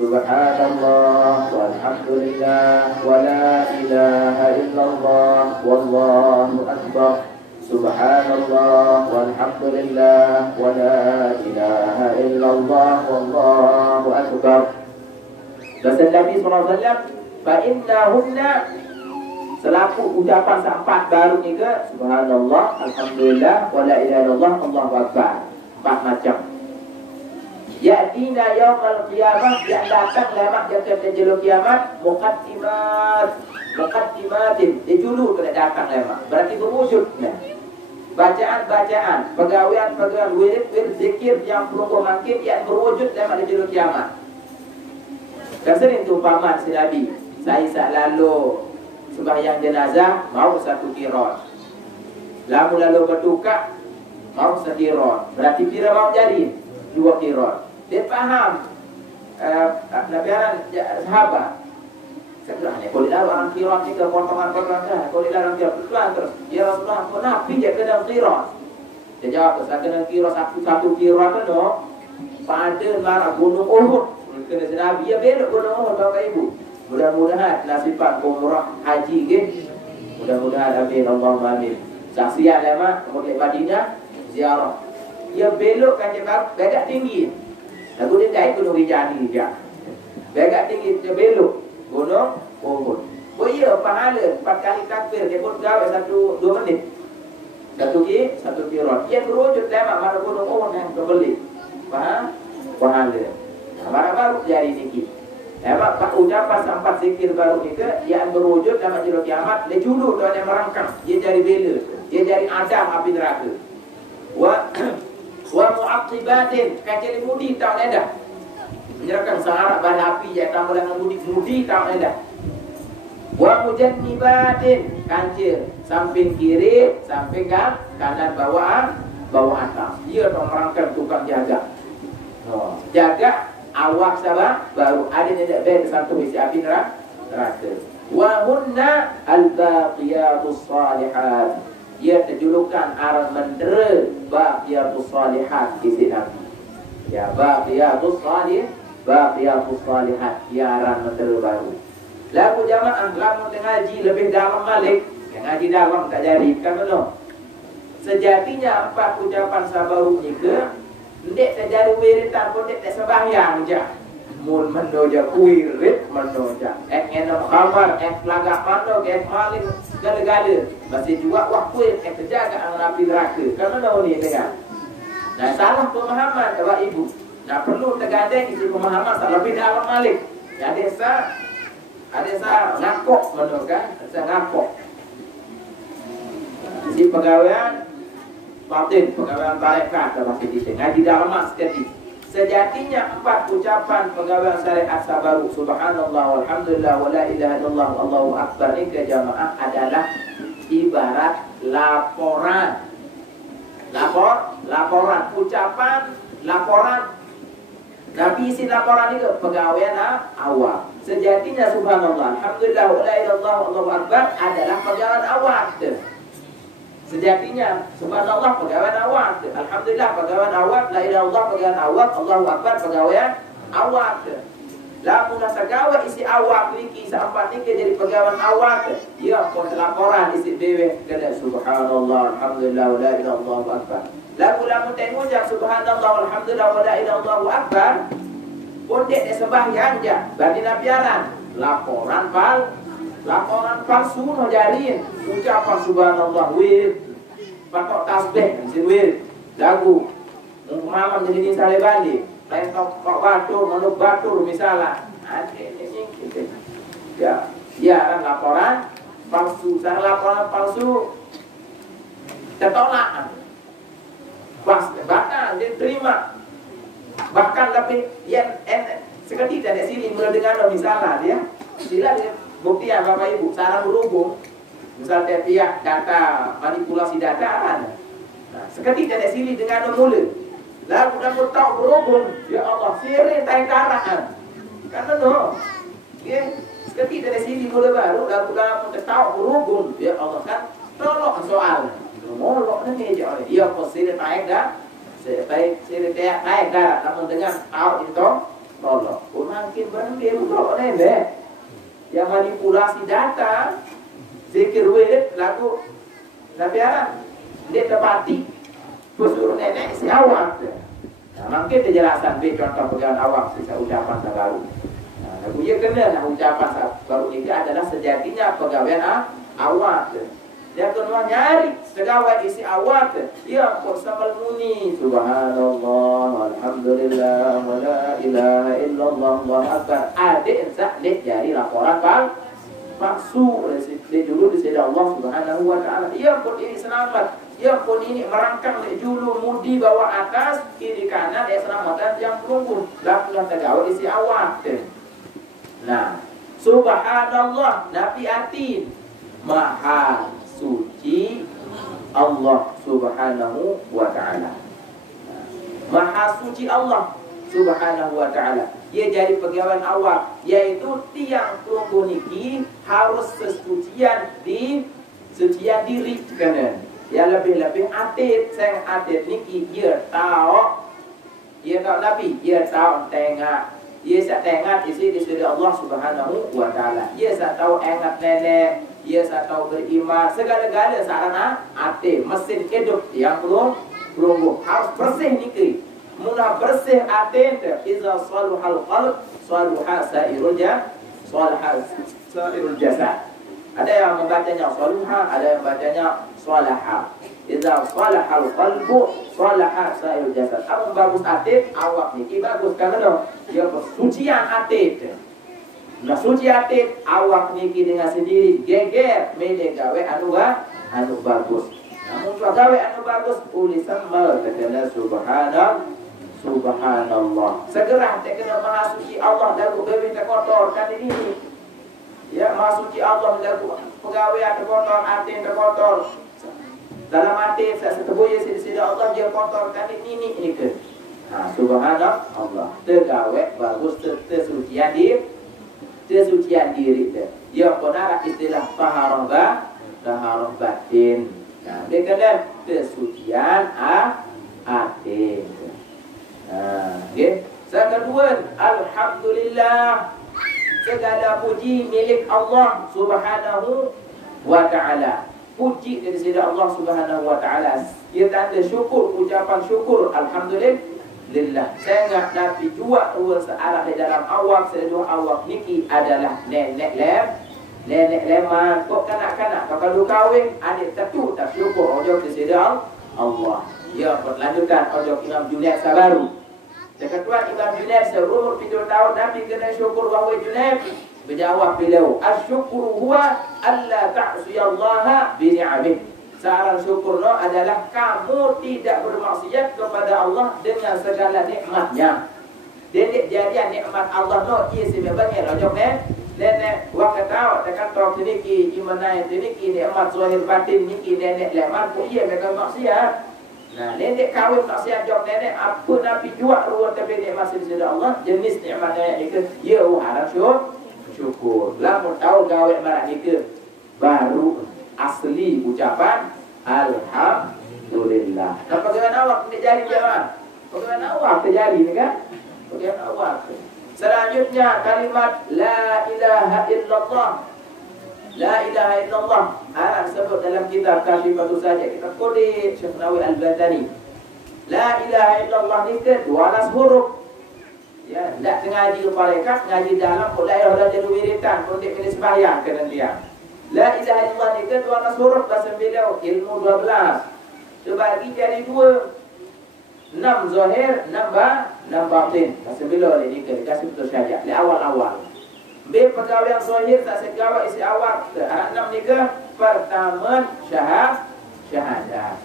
سبحان الله والحمد لله ولا إله إلا الله والله أكبر سبحان الله والحمد لله ولا إله إلا الله والله أكبر. Bahasa Nabi SAW فإنهن selaku ucapan sahabat baru ni ke subhanallah, alhamdulillah, wala ilaha illallah, Allahu akbar. 4 macam. Ya'tina yaumal qiyamah, yang datang lemak jatuh terjeluk kiamat, muqaddimatin, dia dulu kena datang lemak. Berarti berwujudnya. Bacaan-bacaan, pegawaian-pegawaian, wirid-wirid zikir yang perlu makin yang berwujud lemak terjeluk kiamat. Dan sering tu umpamaan si Nabi, saya lalu sembahyang jenazah mau 1 qirat. Lalu berduka mau 1 qirat. Berarti kira mau jadi 2 qirat. Dia faham nabiaran sahabat. Sebenarnya kalau ada orang qirat ni ke potongan-potongan, kalau ada orang qirat terus ya Rasulullah, kenapa dia kena qirat? Dia jawab, saya kena qirat satu qirat tu pada marah gunung Uhud. Kena Nabi ya belok gunung Uhud Bapak Ibu. Mudah-mudahan nasibat umrah haji ke. Mudah-mudahan amin Allahumma amin. Saksian lama kemudian Madinah ziarah. Dia belok kan dia begak tinggi. Lagu dia naik gunung Rijani dia. Begak tinggi dia belok gunung Uhud. Oh iya pahala 4 kali takbir dia pun gawe 1-2 menit. 1 qirat. Dia berwujud lama mana gunung Uhud yang kembali. Faham? Pahala. Baru jari niki. Emang ucapan sampai zikir baru ni ke yang berwujud dalam jero kiamat dia julu tuan yang merangkang. Dia jadi bela. Dia jadi adam api neraka. Wa mu'aqibatin kacil mudi tak ada. Menyerahkan sahara bala api ya tambah dengan mudi tak ada. Wa mujannibatin kancil samping kiri, samping kanan bawah atas. Dia tu merangkang tukang jaga. Jaga awak sabar baru ada tidak beda satu isi api neraka. Wa hunna al-baqiyatus salihat. Ia terjulukan arah mentera baqiyatus salihat isi Nabi. Ya baqiyatus salihat ia arah mentera baru. Lagu jamaah lamun ngaji lebih dalam malik, yang ngaji dalam tak jadi kan benar. Sejatinya 4 ucapan sabaru ni ke ndek tak jadi wiritan pun ndek tak sembahyang je. Mun mendoja wirid mendoja. Enak khabar, lagak mando, maling gala-gala. Masih juga waktu terjaga dengan api neraka. Kan tahu ni dengar. Nah, salah pemahaman Bapak Ibu. Nah, perlu tergadang isi pemahaman tak lebih dalam malik. Ya ada sa ngakok menurut kan? Sa ngakok. Isi pegawaian batin, pegawaian tarekat dalam kita ngaji dalam sekali. Sejatinya 4 ucapan pegawaian syariat sabaru subhanallah walhamdulillah wala ilaha illallah Allahu akbar ini ke jamaah adalah ibarat laporan. Laporan ucapan laporan. Nabi isi laporan itu pegawaian awal. Sejatinya subhanallah alhamdulillah wala ilaha illallah Allahu akbar adalah pegawaian awal. Sejatinya subhanallah pegawaian awal, alhamdulillah pegawaian awal, la ilaha illallah pegawaian awal, Allahu akbar pegawaian awal. Lamun sagawai isi awal niki sampai niki jadi pegawaian awal. Ya pun laporan isi dewe kena subhanallah alhamdulillah la ilaha illallah Allahu akbar. Lamun tengok jam subhanallah alhamdulillah la ilaha illallah Allahu akbar. Pun dia sembahyang je, berarti nabiaran laporan palsu no jalin ucapan subhanallah wir patok tasbih sin wir lagu malam jadi sale bali lain tok batur misalnya ya kan laporan palsu tertolak bahkan diterima bahkan lebih yang sekali dari sini mulai dengan misalnya dia sila dia bukti ya Bapak Ibu, cara berhubung misalnya pihak data, manipulasi data ada. Nah, seketika dari sini dengan mulut lalu kamu tahu berhubung ya Allah, sirih tangkaran karena no ya, seketika dari sini mulai baru lalu kamu tahu berhubung ya Allah kan tolong soal molok ni aja oleh dia posisi naik dah sirih naik dah namun dengan tahu itu tolong makin barang dia bukan deh yang manipulasi data zikir wirid lagu nabiaran dia tepati pesuruh nenek si awak. Nah, mungkin penjelasan B contoh pegawai awak sisa ucapan baru. Nah, lagu ia kena ucapan baru ini adalah sejatinya pegawai awak. Dia kena nyari segala isi awak. Ya pun sambal muni. Subhanallah, alhamdulillah, wa la ilaha illallah, Allahu akbar. Adik zaklik jari laporan bang. Maksud dia dulu di sini Allah Subhanahu wa taala. Ya pun ini selamat. Ya pun ini merangkang dulu mudi bawa atas kiri kanan selamatan yang pelungguh. Lakukan tegawai isi awak. Nah, subhanallah Nabi atin maha suci Allah Subhanahu wa taala. Maha suci Allah Subhanahu wa taala. Ia jadi pegawai awak, yaitu tiang pelungguh niki harus sesucian diri kanan. Ya lebih-lebih atit, sang atit niki ia tahu Nabi, ia tahu tengah. Ia sa tengah isi di sisi Allah Subhanahu wa taala. Ia sa tahu engat nenek, ia sa tahu beriman, segala-gala sarana atit, mesin hidup yang pelungguh harus bersih niki. Mula bersih atin iza saluhal qalb saluha sairul jasad. Ada yang membacanya saluha, ada yang membacanya salaha. Iza salahal qalbu salaha sairul jasad. Amun bagus atin awak niki bagus kan lho. Dia kesucian atin. Nah suci atin awak niki dengan sendiri geger mele gawe anu bagus. Namun gawe anu bagus uli sambal terkena Subhanallah. Segera terkena maha suci Allah lagu bebe terkotor kan ini. Ya maha suci Allah lagu pegawai terkotor, atin terkotor. Dalam hati saya setuju sisi Allah dia kotor kan ini ke. Nah, subhanallah. Tergawe bagus tersucian diri. Dia benar istilah taharah batin. Nah, dia kata tersucian hati. Nah, okay. Yang kedua, alhamdulillah, segala puji milik Allah Subhanahu wa taala. Puji dari sisi Allah Subhanahu wa taala. Ia tanda syukur, ucapan syukur, alhamdulillah. Saya enggak Nabi jua searah di dalam awak, seluruh awak niki adalah nenek leman, kok kanak-kanak kalau kawin adik tentu tak syukur ojo di sisi Allah. Ya, berlanjutkan ojo Imam Junaid Sabaru. Seketua Imam Junaid seumur 7 tahun Nabi kena syukur bahawa Junaid berjawab beliau, asyukuru huwa alla ta'siyallaha bi ni'amih. Seorang syukur adalah kamu tidak bermaksiat kepada Allah dengan segala nikmatnya. Jadi nikmat Allah ia sebenarnya rojok nenek waktu tahu tekan tahu niki imanai niki nikmat zahir batin niki nenek leman pun ia mereka maksiat. Nah, nenek kawin maksiat jawab nenek apa Nabi jual ruang tapi nikmat sisi Allah jenis nikmat nenek itu ya harus syukur. Lamun tahu gawe marah itu baru asli ucapan alhamdulillah. Nah, bagaimana awak tidak jadi jemaah? Bagaimana awak terjadi ni kan? Bagaimana awak? Selanjutnya kalimat la ilaha illallah. La ilaha illallah. Sebut dalam kitab Kasyifatus saja kita kode Syekh Nawawi Al-Badani. La ilaha illallah ni ke 12 huruf. Ya, tidak ngaji mereka, ngaji dalam daerah dan jadi wiritan untuk pilih sembahyang kena dia. La ilaha illallah ni ke 12 huruf bahasa beliau ilmu 12. Terbagi jadi 2. 6 zahir, 6 batin. Bahasa beliau ini ke kasih betul saja. Di awal-awal. B pegawai yang zahir tak segala isi awak. 6 ni ke pertama syahadat.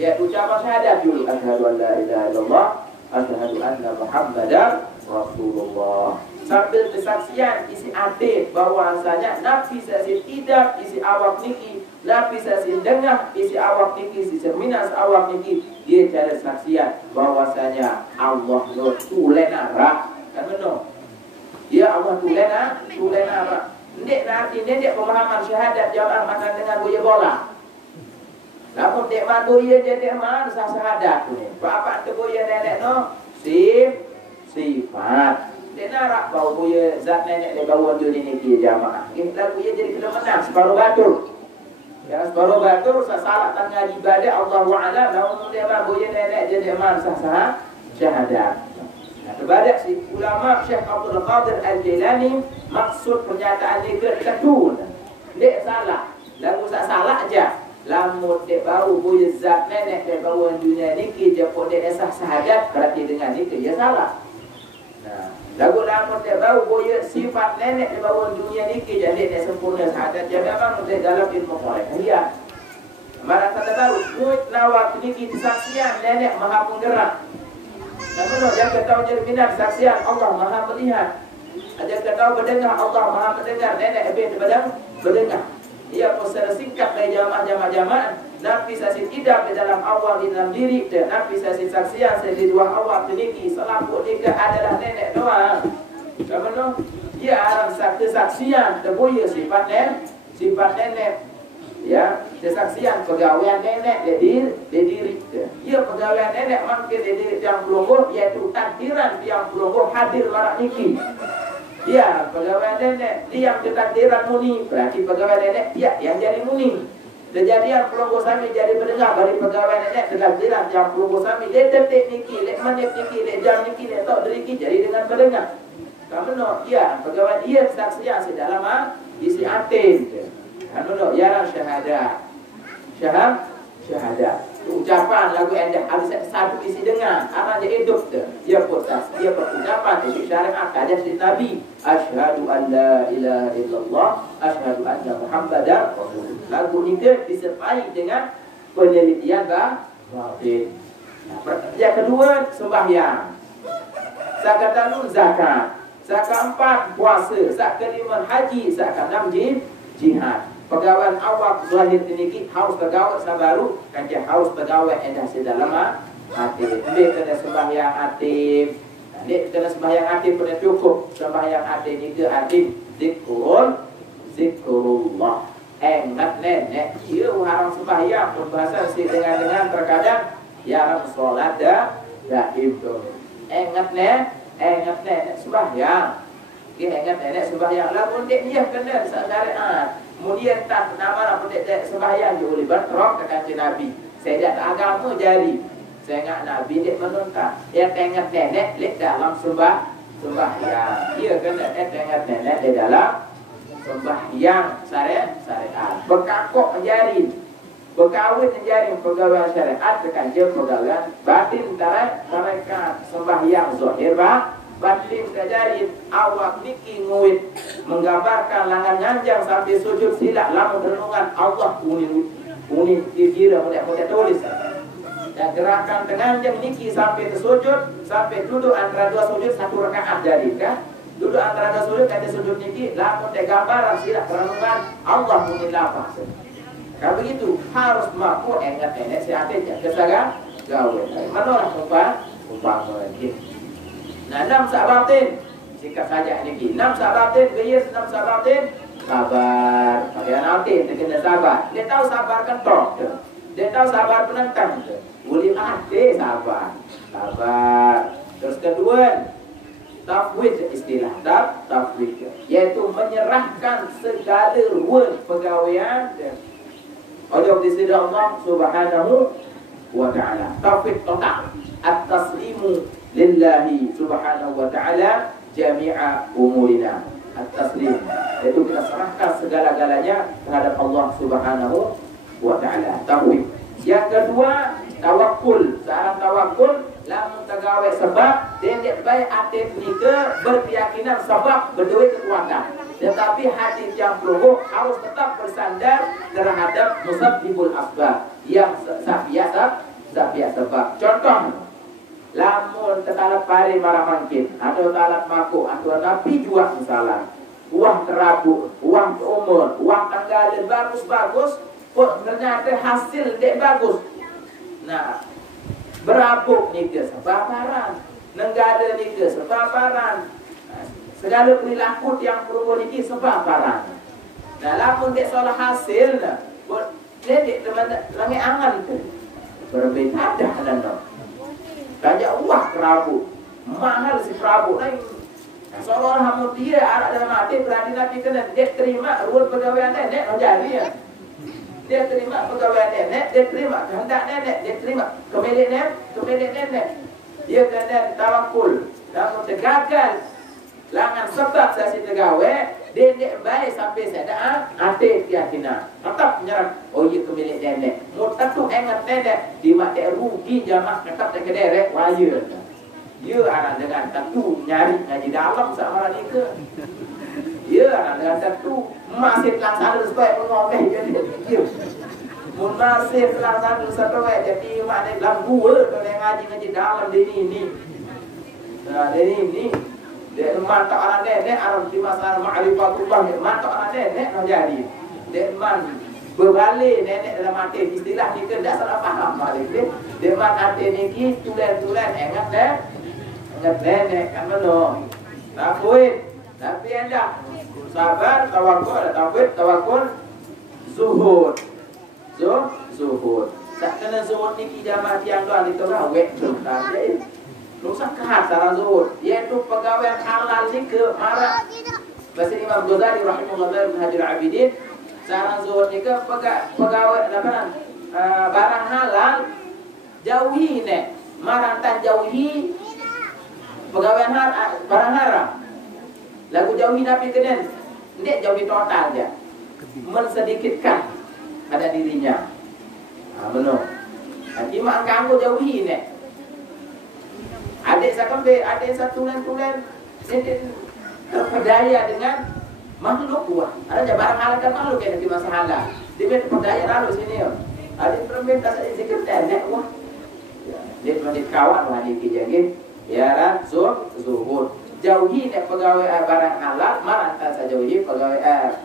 Ya ucapan syahadat dulu. Asyhadu an la ilaha illallah, asyhadu anna Muhammadar Rasulullah. Sambil kesaksian isi hati bahwasanya Nabi sasin tidak isi awak niki, Nabi sasin dengar isi awak niki, isi cerminas awak niki. Dia cara saksian bahwasanya Allah no tulen arah. Kan benar? Ya Allah tulen arah. Ndek nanti ndek pemahaman syahadat jamaah makan dengan boya bola. Namun ndek man boya jadi man sah syahadat ni. Apa tu boya nenek no? Sifat. Dia nak bau boya zat nenek dia bawa dunia ni ke jamaah. Kita boya jadi kena menang separuh batul. Ya separuh batul salah tengah ibadah Allah Taala. Namun dia boya nenek jadi man sah syahadat. Kepada si ulama Syekh Abdul Qadir Al-Jilani maksud pernyataan dia ketun. Dia salah. Lagu tak salah aja. Lamun dek baru boya zat nenek dek baru dunia ni kita pun dek sah sahadat berarti dengan ni ya salah. Nah, lagu lamun dek baru boya sifat nenek dek baru dunia ni kita dek sempurna sahadat ya memang dek dalam ilmu qaida. Marah kata baru muit nawak ni kita saksian nenek maha penggerak. Namun jangan ketahu jadi minat saksian Allah maha melihat. Jangan ketahu berdengar Allah maha mendengar nenek lebih berdengar. Ia pun secara singkat dari jamaah Nabi saksi tidak di dalam awal di dalam diri dan Nabi saksi saksian di dua awal teniki selaku tiga adalah nenek doang. Kamu ia arang kesaksian terbuya sifat nenek ya kesaksian pegawaian nenek di diri ia pegawaian nenek mungkin di diri yang pelungguh yaitu takdiran yang pelungguh hadir marak niki. Dia pegawai nenek, dia yang ketakdiran muni. Berarti pegawai nenek, dia yang jadi muni. Kejadian pelunggu sami jadi mendengar dari pegawai nenek ketakdiran yang pelunggu sami. Dia detik niki, lek menit niki, lek jam niki, lek tok deriki jadi dengan mendengar. Kamu no, dia pegawai dia saksian sedalam isi atin. Kamu no, ya syahadah, syahadah. Ucapan lagu endah harus satu isi dengan apa dia hidup tu dia putas dia berucapan itu syariat hadis Nabi asyhadu an la ilaha illallah asyhadu anna muhammadar rasulullah lagu ini disertai dengan penelitian batin. Yang kedua sembahyang, zakat zakat, zakat 4 puasa, zakat 5 haji, zakat 6 jihad. Pegawai awal zahir ini harus pegawai sabaru kan dia harus pegawai endah sedalam hati. Dia kena sembahyang hati. Dia kena sembahyang hati pun cukup. Sembahyang hati ni ke hati zikrullah. Ingat nenek dia orang sembahyang pun bahasa dengan terkadang ya orang solat dah itu. Ingat nenek sembahyang. Dia ingat nenek sembahyang lah pun dia kena syariat. Kemudian tak nama apa dia sembahyang je oleh berterok ke kancing Nabi. Saya dah agama jari. Saya ingat Nabi dia menuntut. Dia tengok nenek lek dalam sembahyang. Dia kena tengok nenek di dalam sembahyang syariat. Berkakok jari. Berkawin jari pegawai syariat dengan je pegawai batin mereka sembahyang zahir batin kajarin awak niki nguit menggambarkan lengan nganjang sampai sujud silak lamun renungan Allah uni dikira mudah tulis dan gerakan tenganjang niki sampai sujud sampai duduk antara dua sujud satu rakaat jadi kan duduk antara dua sujud kata sujud niki lamun teh gambaran silak renungan Allah uni lafaz kalau begitu harus mampu ingat nenek sihatnya kesaga gawe mana umpama gitu. Nah, 6 sabatin singkat saja ini 6 sabatin gaya 6 sabatin sabar pakai nanti dia kena sabar dia tahu sabar kan tok dia tahu sabar penentang boleh hati sabar terus kedua tafwid istilah tafwid yaitu menyerahkan segala ruang pegawaian oleh disini Allah Subhanahu wa ta'ala tafwid total at-taslimu lillahi subhanahu wa ta'ala jami'a umurina at-taslim yaitu kita serahkan segala-galanya terhadap Allah subhanahu wa ta'ala tauhid. Yang kedua tawakkul. Seorang tawakkul lamun tagawe sebab dia baik hati nikah berkeyakinan sebab berduit kekuatan tetapi hati yang peluluh harus tetap bersandar terhadap musabbibul asbab yang sabiat sebab. Contoh lamun tertalap pari marah mangkin atau talap maku atau nabi jual misalnya uang terabuk, uang umur, uang tanggalin bagus-bagus kok ternyata hasil dek bagus. Nah berabuk ni ke sebaparan nenggala ni ke sebaparan segala perilaku yang perlu ni sebaparan. Nah lamun dek soal hasil dia dek langit angan tu berbeda dah dan banyak uang kerabu mahal si kerabu lain seolah hamu dia anak dalam hati berani Nabi kena dia terima ruang pegawai nenek menjadi ya dia terima pegawai nenek dia terima kehendak nenek dia terima kemilik nenek dia kena tawakul lamun tergagal langan sebab saya si pegawai Dendek baik sampai saya dah ate keyakinan. Tetap menyerang. Oh iya kemilik dendek. Mutat tu ingat dendek di mak dek rugi jamaah tetap dek derek wajib. Ya anak dengan satu nyari ngaji dalam sama ni ke. Ya anak dengan satu masih laksana supaya mengomel jadi. Ya. Mun masih laksana satu jadi mak dek dalam gua tu ngaji dalam ini. Nah, ini dia mantap anak nenek Arab di masalah ma'rifatullah dia mantap anak nenek nak jadi dia man berbalik nenek dalam hati istilah ni ke tak salah faham balik dia man hati ni ki tulen ingat nenek kan mana tapi anda sabar tawakul zuhud tak kena zuhud ni ki jamaah tiang doang itu lah wet tu tapi rusak kehat secara zuhud yaitu pegawai halal ni ke marah bahasa Imam Ghazali rahimahullah Minhajul Abidin secara zuhud ni ke pegawai barang halal jauhi ni marah tak jauhi pegawai barang haram lagu jauhi tapi kena ni jauhi total je mensedikitkan pada dirinya benar nanti mak ganggu jauhi ni. Adik saya kembali, adik saya tulen-tulen terpedaya dengan makhluk kuat. Ada barang halal kan makhluk yang di masa halal. Dia terpedaya lalu sini. Adik perempuan tak saya zikir nenek wah. Dia menjadi kawan wah adik kijangin. Ya lah, zuhud. Jauhi nek pegawai barang halal, marah tak saya jauhi pegawai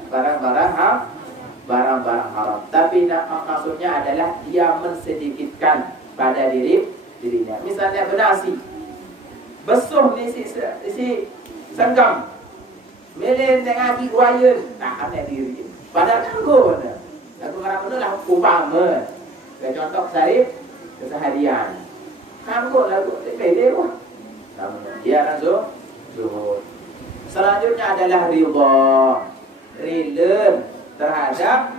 barang-barang haram. Tapi maksudnya adalah dia mensedikitkan pada dirinya. Misalnya bernasi. Besuh ni si senggam. Melen dengan aki kuayen. Tak ada diri. Padahal tangguh. Lagu ngarang mana lah umpama. Contoh saya keseharian. Tangguh lagu pede pun. Dia langsung zuhud. Selanjutnya adalah ridha terhadap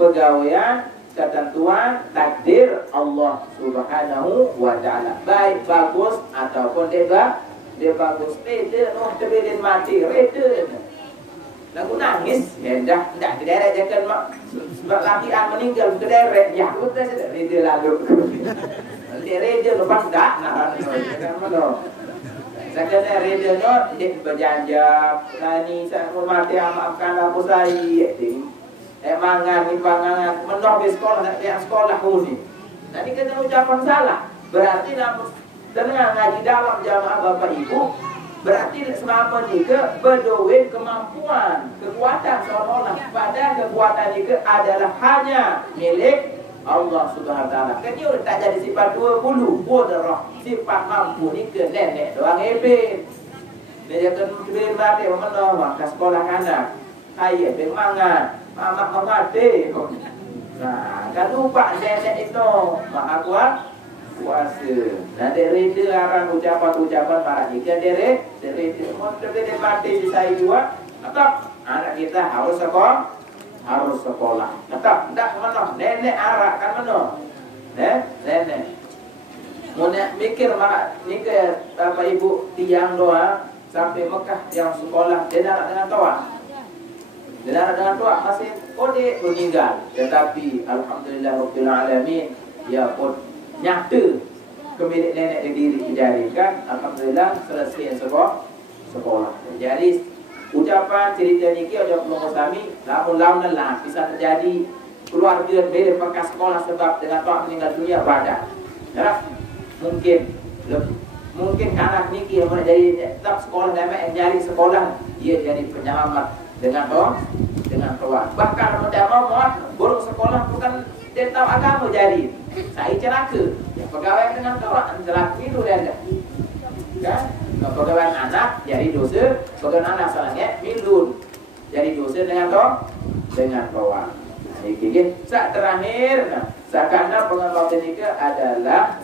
pegawaian ketentuan takdir Allah Subhanahu wa taala. Baik bagus ataupun dia bagus. Reda noh terbelin mati reda. Lagu nangis hendak tidak kederet jangan mak sebab lakian meninggal kederet ya betul saja reda lalu. Nanti reda lepas dak nak kan mana. Saya reda no dia berjanjab nani saya mati maafkan aku saya. Mangan ni pangangan menoh di sekolah nak dia sekolah ni. Nanti kena ucapan salah. Berarti nak dengar ngaji dalam jamaah Bapak Ibu berarti selama ni ke berdoa kemampuan, kekuatan seolah-olah pada kekuatan ni ke adalah hanya milik Allah Subhanahu wa taala. Kenyo tak jadi sifat 20 qudrah, sifat mampu ni ke nenek doang ebet. Dia jangan beri mati menoh ke sekolah anak. Ayah bermangan Mak mengade. Nah, kan lupa nenek itu mak kuat kuasa. Nah, dari arang ucapan-ucapan para jika dari mau terjadi mati di saya juga. Tetap anak kita harus sekolah. Tetap tidak mana nenek arak kan mana? Nenek. Mau mikir mak nikah Bapak Ibu tiang doa sampai Mekah yang sekolah dia nak dengan toa. Dengan doa masih kode meninggal, tetapi alhamdulillah rabbil alamin ya pun nyata kemilik nenek diri dijadikan alhamdulillah selesai sekolah. Jadi ucapan cerita niki aja pelongo sami lamun lah bisa terjadi keluarga beda bekas sekolah sebab dengan tua meninggal dunia pada. Ya, mungkin anak niki yang jadi tetap sekolah dan nyari sekolah dia jadi penyelamat dengan tua. Bahkan mudah mohon guru sekolah bukan dia tahu agama jadi saya celaka. Ya, pegawai dengan tua celaka itu dia. Kan? Pegawai anak jadi dosa, pegawai anak salahnya milun jadi dosa dengan tua. Ini saat terakhir, sekarang pengakuan ini adalah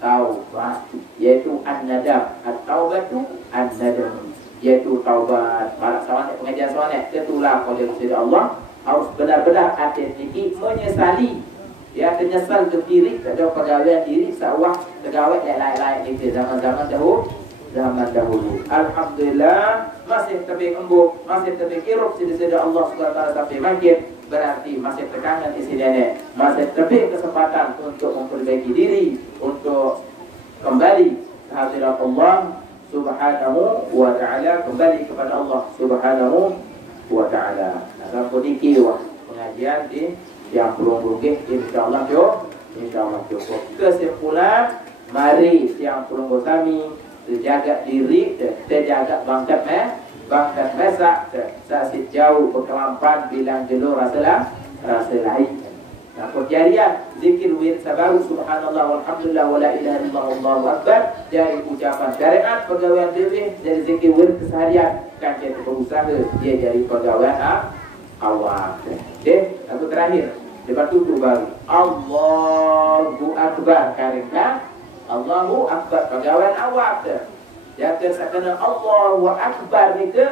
taubat, yaitu an-nadam, at-taubatu an-nadam. Yaitu taubat. Para sahabat pengajian sahabat ketulah oleh Rasulullah Allah harus benar-benar hati ini menyesali. Ya, menyesal ke diri, ada pegawai diri sawah pegawai lain-lain itu zaman-zaman dahulu zaman dahulu. Alhamdulillah masih tebing embuk, masih tebing irup sida Allah SWT sampai makin, berarti masih tekanan isi nenek, masih tebing kesempatan untuk memperbaiki diri, untuk kembali ke hadirat Allah Subhanahu wa ta'ala, kembali kepada Allah Subhanahu wa ta'ala. Nah, sampai dikiwah pengajian di yang belum insyaallah cukup. Kesimpulan, mari yang belum kami terjaga diri, terjaga bangkat mesak, sasit jauh berkelampan bilang jelo rasa lain. Nah, kejadian zikir wir sabaru subhanallah walhamdulillah wala ilaha illallah wallahu akbar dari ucapan syariat pegawaian diri dari zikir wir keseharian kan kita berusaha dia dari pegawaian awam. Oke, aku terakhir debat tutup baru Allahu akbar karena Allahu akbar pegawaian awam ya terkena Allahu akbar itu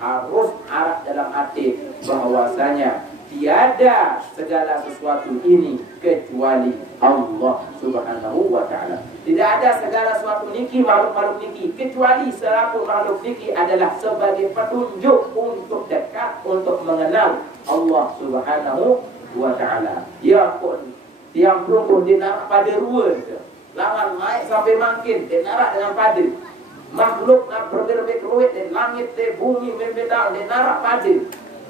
harus harap dalam hati bahwasanya tiada segala sesuatu ini kecuali Allah Subhanahu wa ta'ala. Tidak ada segala sesuatu niki makhluk-makhluk niki kecuali selaku makhluk niki adalah sebagai petunjuk untuk dekat, untuk mengenal Allah Subhanahu wa ta'ala. Ya pun tiang perempuan dia narak pada ruang lawan naik sampai makin dia narak dengan pada makhluk nak berbeda-beda ruang di langit di bumi membeda dia narak pada.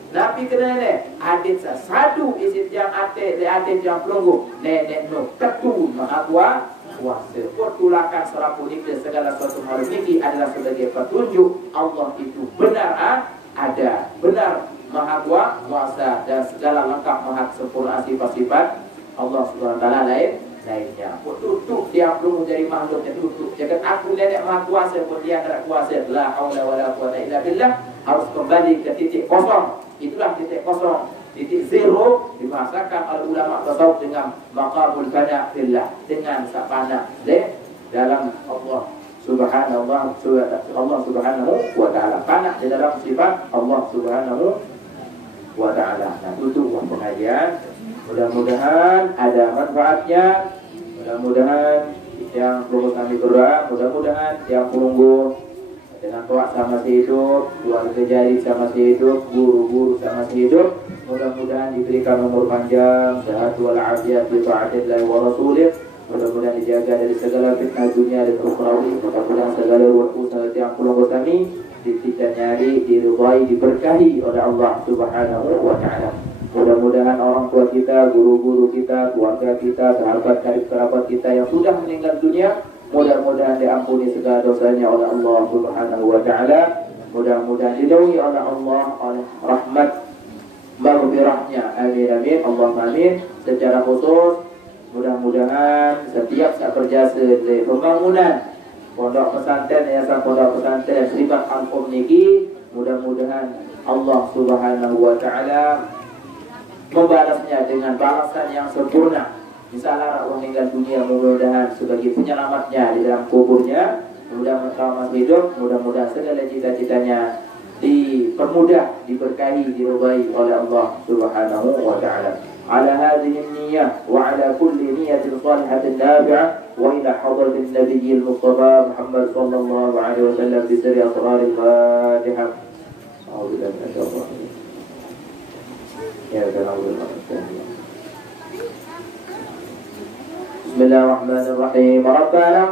Tapi kena adit satu isi yang ate yang pelunggu nenek no ketu maha kuasa pertulakan serapu nikah segala sesuatu makhluk niki adalah sebagai petunjuk Allah itu benar ada, benar maha kuasa dan segala lengkap maha sempurna sifat-sifat Allah Subhanahu wa ta'ala lainnya. Tutup dia belum menjadi makhluknya tutup. Jangan aku nenek maha kuasa pun dia tidak kuasa. La haula wala quwata illa billah. Harus kembali ke titik kosong. Itulah titik kosong, titik zero dimasakan oleh ulama tasawuf dengan maqamul fana fillah, dengan sapana dalam Allah Subhanahu wa ta'ala, fana di dalam sifat Allah Subhanahu wa ta'ala. Nah, tutup pengajian. Mudah-mudahan ada manfaatnya. Mudah-mudahan yang perlu kami berdoa, mudah-mudahan yang perunggu dengan toa sama hidup, keluarga jari sama hidup, guru-guru sama hidup, mudah-mudahan diberikan umur panjang, sehat walafiat fi ta'atillah wa rasulih, mudah-mudahan dijaga dari segala fitnah dunia dan ukhrawi, mudah-mudahan segala usaha yang perlu kami kita nyari, diridhai, diberkahi oleh Allah Subhanahu wa ta'ala. Mudah-mudahan orang tua kita, guru-guru kita, keluarga kita, sahabat karib kerabat kita yang sudah meninggal dunia, mudah-mudahan diampuni segala dosanya oleh Allah Subhanahu wa ta'ala. Mudah-mudahan dilindungi oleh Allah oleh rahmat maghfirahnya. Amin amin Allahumma amin. Secara khusus mudah-mudahan setiap saat berjasa di pembangunan pondok pesantren, yayasan pondok pesantren Sribat Al-Qum niki, mudah-mudahan Allah Subhanahu wa ta'ala membalasnya dengan balasan yang sempurna. Misalnya orang meninggal dunia, mudah-mudahan sebagai penyelamatnya di dalam kuburnya, mudah-mudahan hidup, mudah-mudahan segala cita-citanya dipermudah, diberkahi, diridhai oleh Allah Subhanahu wa ta'ala. Ala hadhihi an-niyyah wa ala kulli niyyatin salihatin nafi'ah wa ila hadratin nabiyil mustafa Muhammad sallallahu alaihi wasallam bi sirri asraril Fatihah. A'udzu billahi minasyaitonir rajim. Ya Allah. Bismillahirrahmanirrahim. Rabbana